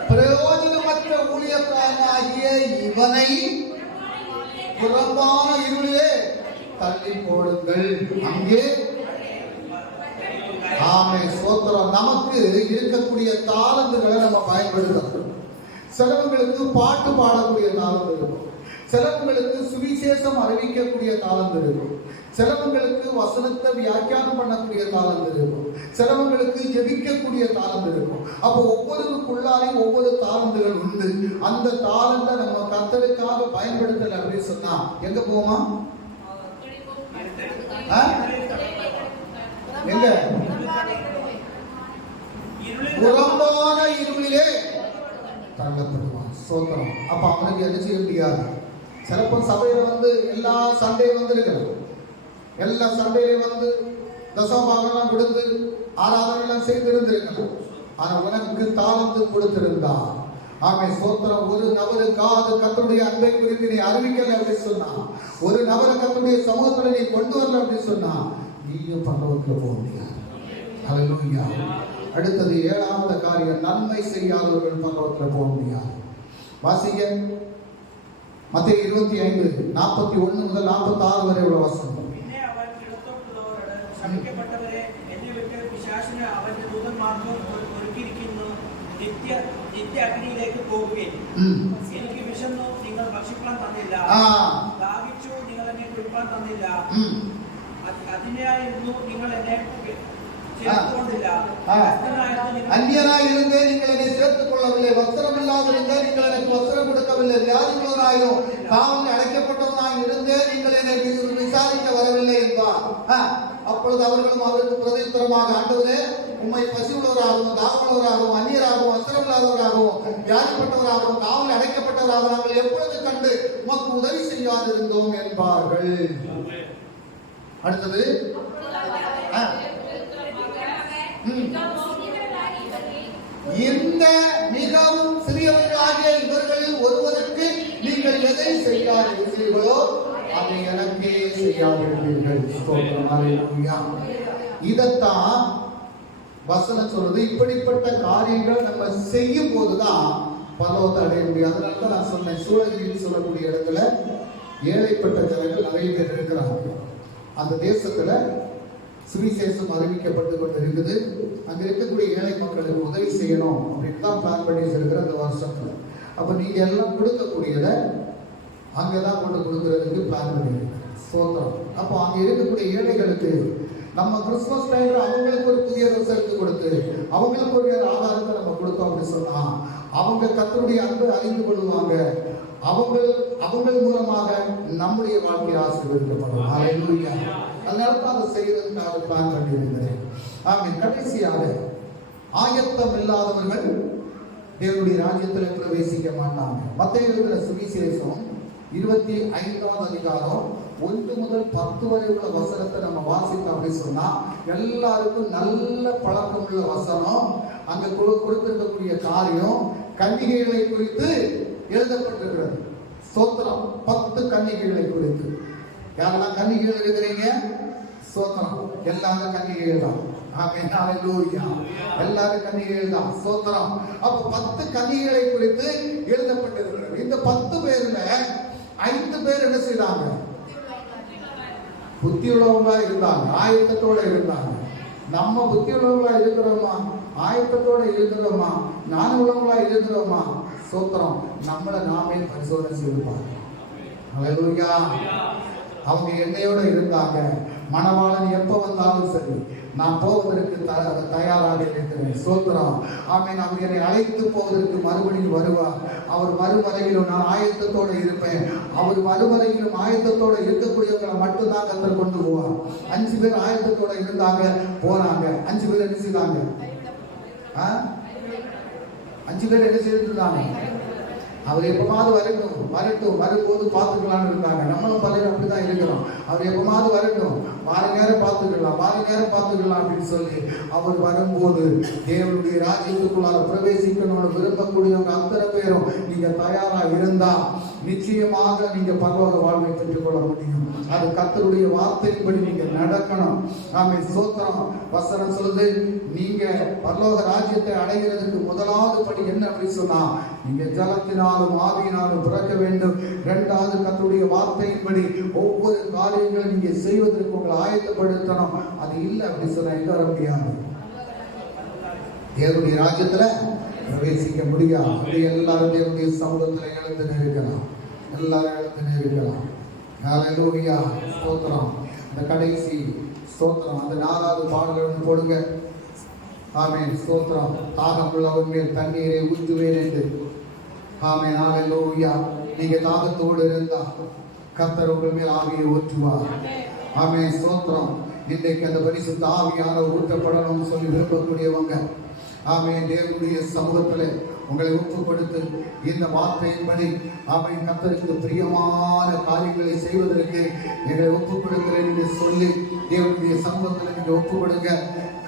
பிரயோஜனமற்ற ஊழியக்காரனாகிய இவனை புறம்பான இருளிலே தள்ளி போடுங்கள். அங்கே ஆமென். ஸ்தோத்திரம். நமக்கு இருக்கக்கூடிய தாளந்துகளை நம்ம பயன்படுத்தணும். சிலவங்களுக்கு பாட்டு பாடக்கூடிய தாளந்து இருக்கும், சிலவங்களுக்கு சுவிசேஷம் அறிவிக்கக்கூடிய தாளந்து இருக்கும், சிலவங்களுக்கு வசனத்தை வியாக்கியானம் பண்ணக்கூடிய தாளந்து இருக்கும், சிலவங்களுக்கு ஜெபிக்கக்கூடிய தாளந்து இருக்கும். அப்போ ஒவ்வொருக்குள்ளாரையும் ஒவ்வொரு தாளந்துகள் உண்டு. அந்த தாளந்தை நம்ம கர்த்தருக்காக பயன்படுத்தல அப்படின்னு சொன்னா எங்க போமா? எங்க? புறம்பான இருளிலே தள்ளப்படுவான். சோத்திரம். அப்ப அவனுக்கு என்ன செய்ய முடியாது? சிலப்போ சபையில எல்லா சண்டையும் இருக்கிறது, எல்லா சண்டையில தசமபாகம்லாம் கொடுத்து ஆராதனைலாம் செய்து இருந்திருக்கலாம். ஆனா உனக்கு தாளந்து கொடுத்திருந்தா, ஆமே சோத்திரம், ஒரு நபருக்காக கர்த்தருடைய அன்பை குறித்து நீ அறிவிக்கல அப்படின்னு சொன்னா, ஒரு நபரை கர்த்தருடைய சமூகத்துல நீ கொண்டு வரல அப்படின்னு சொன்னா நீயும் பரலோகத்துல போக முடியாது. ஹல்லேலூயா. அடுத்தது 7வது காரியம், நன்மை செய்யாதவர்கள் பரலோகத்துல போக முடியாது. வாசிங்க மத்தேயு 25:41 முதல் 46 வரை உள்ள வசனம். ശമിക്കപ്പെട്ടവരെ എന്നെ വിട്ട് പിശാചിന് അവന്റെ ദൂതന്മാർക്ക് ഒരുക്കിയിരിക്കുന്നു. നിത്യ അഗ്നിയിലേക്ക് പോകുകയും എനിക്ക് വിശന്നു നിങ്ങൾ ഭക്ഷിക്കാൻ തന്നില്ല, ദാഹിച്ചു നിങ്ങൾ എന്നെ കുടിപ്പാൻ തന്നില്ല, അതിനായിരുന്നു നിങ്ങൾ എന്നെ அந்நியனாயிருந்தே நீங்கள் என்னை சேர்த்துக் கொள்ளவில்லை, வஸ்திரமில்லாதிருந்தே நீங்கள் எனக்கு வஸ்திரம் கொடுக்கவில்லை, வியாதியுள்ளவனாயிரோ காவலில் அடைக்கப்பட்டவனாய் இருந்தே நீங்கள் என்னை விசாரிக்க வரவில்லை என்பார். அப்பொழுது அவர்களும் அவருக்கு பிரதியுத்தரமாக, ஆண்டவரே உம்மை பசியுள்ளவராகவும் தாகமுள்ளவராகவும் அந்நியராகவும் வஸ்திரமில்லாதவராகவும் வியாதிப்பட்டவராகவும் காவலில் அடைக்கப்பட்டவராகவும் நாங்கள் எப்பொழுது கண்டு உமக்கு உதவி செய்யாதிருந்தோம் என்பார்கள். அடுத்தது இந்த மிகவும் சிறியவர்களாகிய இவர்களில் ஒருவருக்கு நீங்கள் எதை செய்யாதீர்களோ அதை எனக்கே செய்யாதிருப்பீர்கள். இதத்தான் வசனம் சொல்றது. இப்படிப்பட்ட காரியங்கள் நம்ம செய்யும் போதுதான் பரலோகத்தை அடைய முடியும். அதனால நான் சொன்னேன், சூழலில் சொல்லக்கூடிய இடத்துல ஏழைப்பட்ட ஜனங்கள் நிறைய பேர் இருக்கிறாங்க. அந்த தேசத்துல சுவிசேஷம் அறிவிக்கப்பட்டு கொண்டு இருக்குது. அங்க இருக்கக்கூடிய ஏழை மக்களுக்கு உதவி செய்யணும் அப்படின்னு தான் பிளான் பண்ணி இருக்கிற அந்த வருஷத்துல. அப்ப நீங்க எல்லாம் கொடுக்கக்கூடியதை அங்கதான் கொண்டு கொடுக்கறதுக்கு பிளான் பண்ணிருக்கீங்க. சோத்திரம். அப்போ அங்க இருக்கக்கூடிய ஏழைகளுக்கு நம்ம கிறிஸ்துமஸ் டைம்ல அவங்களுக்கு ஒரு புதிய ட்ரெஸ் எடுத்து கொடுத்து அவங்களுக்கு ஒரு ஆதாரத்தை நம்ம கொடுத்தோம் அப்படின்னு சொன்னா அவங்க கர்த்தருடைய அன்பை அறிந்து கொள்வாங்க. அவங்கள் மூலமாக நம்முடைய வாழ்க்கை ஆசீர்வதிக்கப்படும். ஹல்லேலூயா. அதனால தான் அதை செய்யறதுக்காக பிளான் பண்ணியிருக்கிறேன். ஆமென். கடைசியாக ஆயத்தம் இல்லாதவர்கள் தேவனுடைய ராஜ்யத்தில் பிரவேசிக்க மாட்டாங்க. மத்தேயு எழுதின சுவிசேஷம் 25வது அதிகாரம் 1 முதல் 10 வரை உள்ள வசனத்தை நம்ம வாசித்தோம் அப்படின்னு சொன்னா எல்லாருக்கும் நல்ல பழக்கம் உள்ள வசனம். அங்க கொடுத்திருக்கக்கூடிய காரியம் கன்னிகைகளை குறித்து எழுதப்பட்டிருக்கிறது. ஸ்தோத்திரம். 10 கன்னிகைகளை குறித்து. யாரெல்லாம் கன்னிகைகள் இருக்கிறீங்க? ஸ்தோத்திரம். எல்லாரும் கன்னிகைகள் தான். ஆமென். ஹல்லேலூயா. எல்லாரும் கன்னிகைகள் தான். ஸ்தோத்திரம். அப்ப 10 கன்னிகைகளை குறித்து எழுதப்பட்டிருக்கிறது. இந்த 10 பேர்ல 5 பேர் என்ன செய்தாங்க? புத்தி உள்ளவங்களா இருந்தாங்க, ஆயத்தத்தோட இருந்தாங்க. நம்ம புத்தி உள்ளவங்களா இருக்கிறோமா? ஆயத்தத்தோட இருக்கிறோமா? ஞான உள்ளவங்களா இருக்கிறோமா? ஸ்தோத்திரம். நம்மளை நாமே பரிசோதனை செய்வாங்க. ஹல்லேலூயா. அவங்க எண்ணெயோட இருந்தாங்க. மணவாளன் எப்ப வந்தாலும் சரி நான் போவதற்கு தயாராக இருக்கிறேன். ஸ்தோத்திரம். ஆமென். அவர் என்னை அழைத்து போவதற்கு மறுபடியும் வருவார். அவர் மறுமலையிலும் நான் ஆயத்தத்தோட இருப்பேன். அவர் மறுமலையிலும் ஆயத்தத்தோட இருக்கக்கூடியவங்களை மட்டும்தான் கர்த்தர் கொண்டு போவார். 5 பேர் ஆயத்தத்தோட இருந்தாங்க, போனாங்க. 5 பேர் என்ன செய்தாங்க? 5 பேர் என்ன செய்திருந்தாங்க? அவர் எப்பமாவது வரட்டும் வரும்போது பார்த்துக்கலாம்னு இருந்தாங்க. நம்மளும் பலரும் அப்படிதான் இருக்கிறோம். அவர் எப்பமாவது வரட்டும், மாறி நேரம் பார்த்துக்கலாம் அப்படின்னு சொல்லி அவர் வரும்போது தேவனுடைய ராஜ்யத்துக்குள்ளார பிரவேசிக்கணும்னு விரும்பக்கூடியவங்க அத்தனை பேரும் நீங்க தயாரா இருந்தா நிச்சயமாக நீங்க பரலோக வாழ்வை பெற்றுக்கொள்ள முடியும். அது கர்த்தருடைய வார்த்தையின்படி நீங்க நடக்கணும். ஆமென். ஸ்தோத்திரம். வசனம் சொல்லுது, நீங்க பரலோக ராஜ்யத்தை அடைகிறதுக்கு முதலாவது படி என்ன அப்படின்னு சொன்னா நீங்க ஜலத்தினாலும் ஆவியினாலும் பிறக்க வேண்டும். 2வது கர்த்தருடைய வார்த்தையின்படி ஒவ்வொரு காரியங்களும் நீங்க செய்வதற்கு உங்களை ஆயத்தப்படுத்தணும். அது இல்லை அப்படின்னு சொன்னா எங்க வர முடியாது? தேவனுடைய ராஜ்யத்துல பிரவேசிக்க முடியாது. அப்படி எல்லாரும் தேவனுடைய சமூகத்துல எழுந்து நிற்கலாம். எல்லாரும் எழுந்து நிற்கலாம். ஹல்லேலூயா. ஸ்தோத்திரம். இந்த கடைசி ஸ்தோத்திரம் அந்த 4வது பாடல் போடுங்க. ஆமென். ஸ்தோத்திரம். தாகம் உள்ளவர் மேல் தண்ணீரை ஊற்றுவேன் என்று. ஆமென். ஹல்லேலூயா. நீங்க தாகத்தோடு இருந்தா கர்த்தர் உங்கள் மேல் ஆவியை ஊற்றுவார். ஆமென். ஸ்தோத்திரம். இன்றைக்கு அந்த பரிசுத்த ஆவியானவர் ஊற்றப்படணும்னு சொல்லி விரும்பக்கூடியவங்க ஆமென் தேவனுடைய சமூகத்தில் உங்களை ஒப்புக்கொடுத்து இந்த வார்த்தையின்படி ஆமென் கர்த்தருக்கு பிரியமான காரியங்களை செய்வதற்கு எங்களை ஒப்புக்கொடுக்கிறேன் என்று சொல்லி தேவனுடைய சமூகத்தில் நீங்க ஒப்புக்கொடுங்க.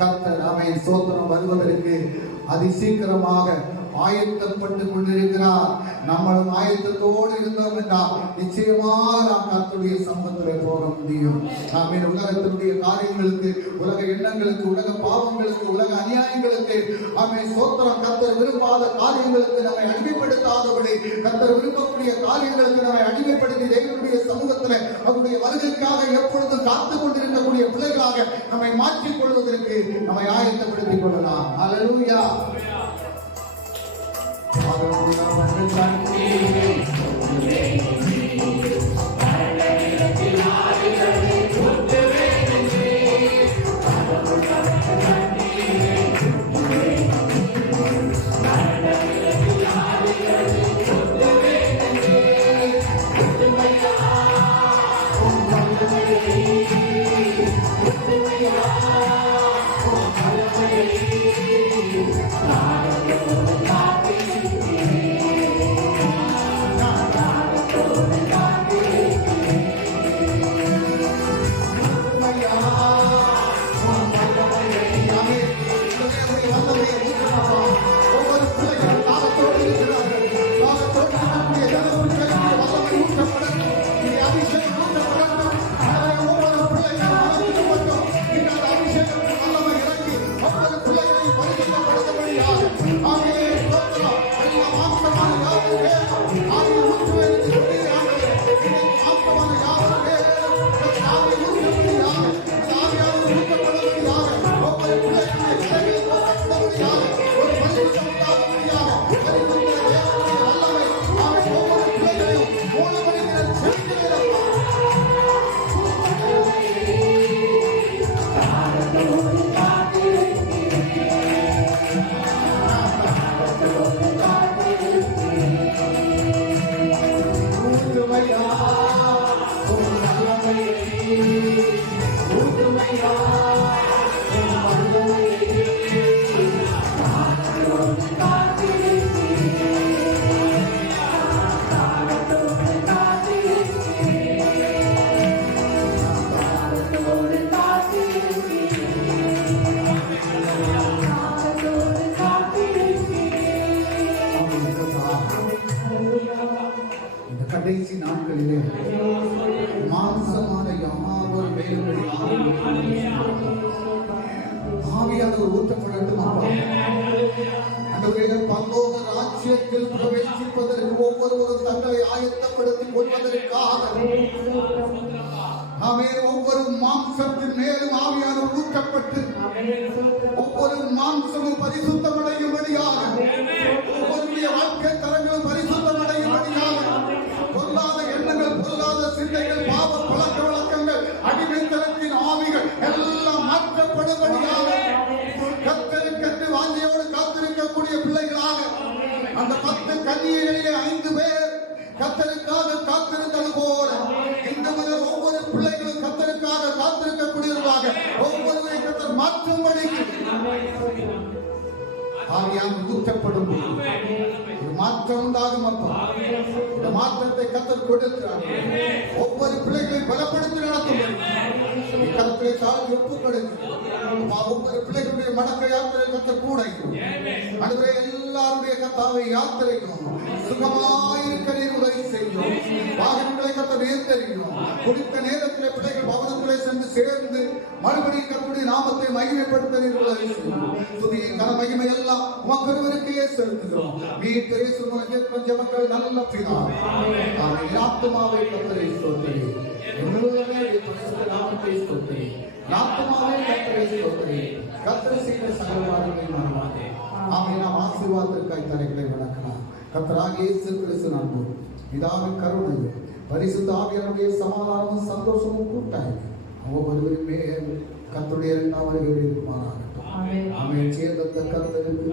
கர்த்தர் ஆமென் ஸ்தோத்திரம் வருவதற்கு அதிசீக்கிரமாக ஆயத்தப்பட்டு கொண்டிருக்கிறார். நம்மளும் ஆயத்தத்தோடு இருந்தோம் என்றால் நிச்சயமாக நாம் கர்த்தருடைய சமூகத்தில் போக முடியும். ஆமென். உலகத்தினுடைய காரியங்களுக்கு, உலக எண்ணங்களுக்கு, உலக பாவங்களுக்கு, உலக அநியாயங்களுக்கு ஆமென் ஸ்தோத்திரம் கர்த்தர் விரும்பாத காரியங்களுக்கு நம்மை அடிமைப்படுத்தாதபடி கர்த்தர் விரும்பக்கூடிய காரியங்களுக்கு நம்மை அடிமைப்படுத்தி தேவனுடைய சமூகத்தில் அவருடைய வருகைக்காக எப்பொழுதும் காத்து கொண்டிருக்கக்கூடிய பிள்ளைகளாக நம்மை மாற்றிக் கொள்வதற்கு நம்மை ஆயத்தப்படுத்திக் கொள்ளலாம். ஹல்லேலூயா. Oh, இந்த கடைசி நாட்களிலே மாம்சமான யாவர் மேலும் ஆவியானவர் ஊற்றப்படட்டும் அப்பா. ஆண்டவரே, பரலோக ராஜ்யத்தில் பிரவேசிப்பதற்கு ஒவ்வொருவரும் தங்களை ஆயத்தப்படுத்திக் கொள்வதற்காக ஒவ்வொரு மாம்சத்தின் மேலும் ஆவியானவர் ஊற்றப்பட்டு ஒவ்வொரு மாம்சமும் பரிசுத்தமடையும்படியாக, ஒவ்வொருடைய வாழ்க்கை தரங்களும் பரிசுத்தமடையும்படியாக, பொல்லாத எண்ணங்கள், பொல்லாத சிந்தைகள், பாவ பழக்க வழக்கங்கள், அடிமைத்தனத்தின் ஆவிகள் எல்லாம் மாற்றப்படும்படியாக, கர்த்தருக்கென்று வாஞ்சையோடு காத்திருக்கக்கூடிய பிள்ளைகளாக அந்த 10 கன்னிகைகளிலே 5 பேர் கர்த்தருக்காக காத்திருந்தது போல இன்று முதல் ஒவ்வொரு பிள்ளைகளும் கர்த்தருக்காக காத்திருக்கக்கூடியவர்களாக ஒவ்வொருவரை கர்த்தர் மாற்றும்படிக்கு ஆவியானவர் ஊற்றப்படும் ஒரு மாற்றம் உண்டாகும் அப்பா. இந்த மாற்றத்தை கர்த்தர் கொடுக்கிறார். ஒவ்வொரு பிள்ளைகளையும் பலப்படுத்தி நடத்தும் கர்த்தரை தாழ்த்தி ஒப்புக் கொடுக்கிறார். ஒவ்வொரு பிள்ளைகளுடைய மடக்க யாத்திரை கர்த்தர் கூட அதுவரை எல்லாருடைய கர்த்தாவை யாத்திரைக்கும் சுகமாயிருக்க உதவி செய்யும். வாகனங்களை கர்த்தர் நேர்த்தறியும். குறித்த நேரத்திலே பிள்ளைகள் பவனத்திலே சென்று சேர்ந்து மறுபடியும் கர்த்தருடைய நாமத்தை மகிமைப்படுத்த உதவி செய்யும். துதியை கன மகிமை எல்லாம் உமக்கொருவருக்கே செலுத்துகிறோம். மீட்பு இயேசு மூலம் கேட்கும் ஜெபங்கள் நல்ல பிதாவே. ஆமென். ஆத்துமாவே கர்த்தரை ஸ்தோத்திரி. உள்ளமே பரிசுத்த நாமத்தை ஸ்தோத்திரி. ஆத்துமாவே கர்த்தரை ஸ்தோத்திரி. கர்த்தர் செய்த சகல காரியங்களை மறவாதே. ஆமென். நாம் ஆசீர்வாதத்திற்காய் தரைகளை வணங்கலாம். கர்த்தராகிய இயேசு கிறிஸ்து அன்பு, பிதாவின் கருணையும், பரிசுத்த ஆவியானவருடைய சமாதானமும் சந்தோஷமும் கூட்டாய் ஒவ்வொருவரும் மேல் கர்த்தருடைய 2ஆம் வருகையில் இருக்குமாறாகட்டும். ஆமென். சேர்ந்த கர்த்தருக்கு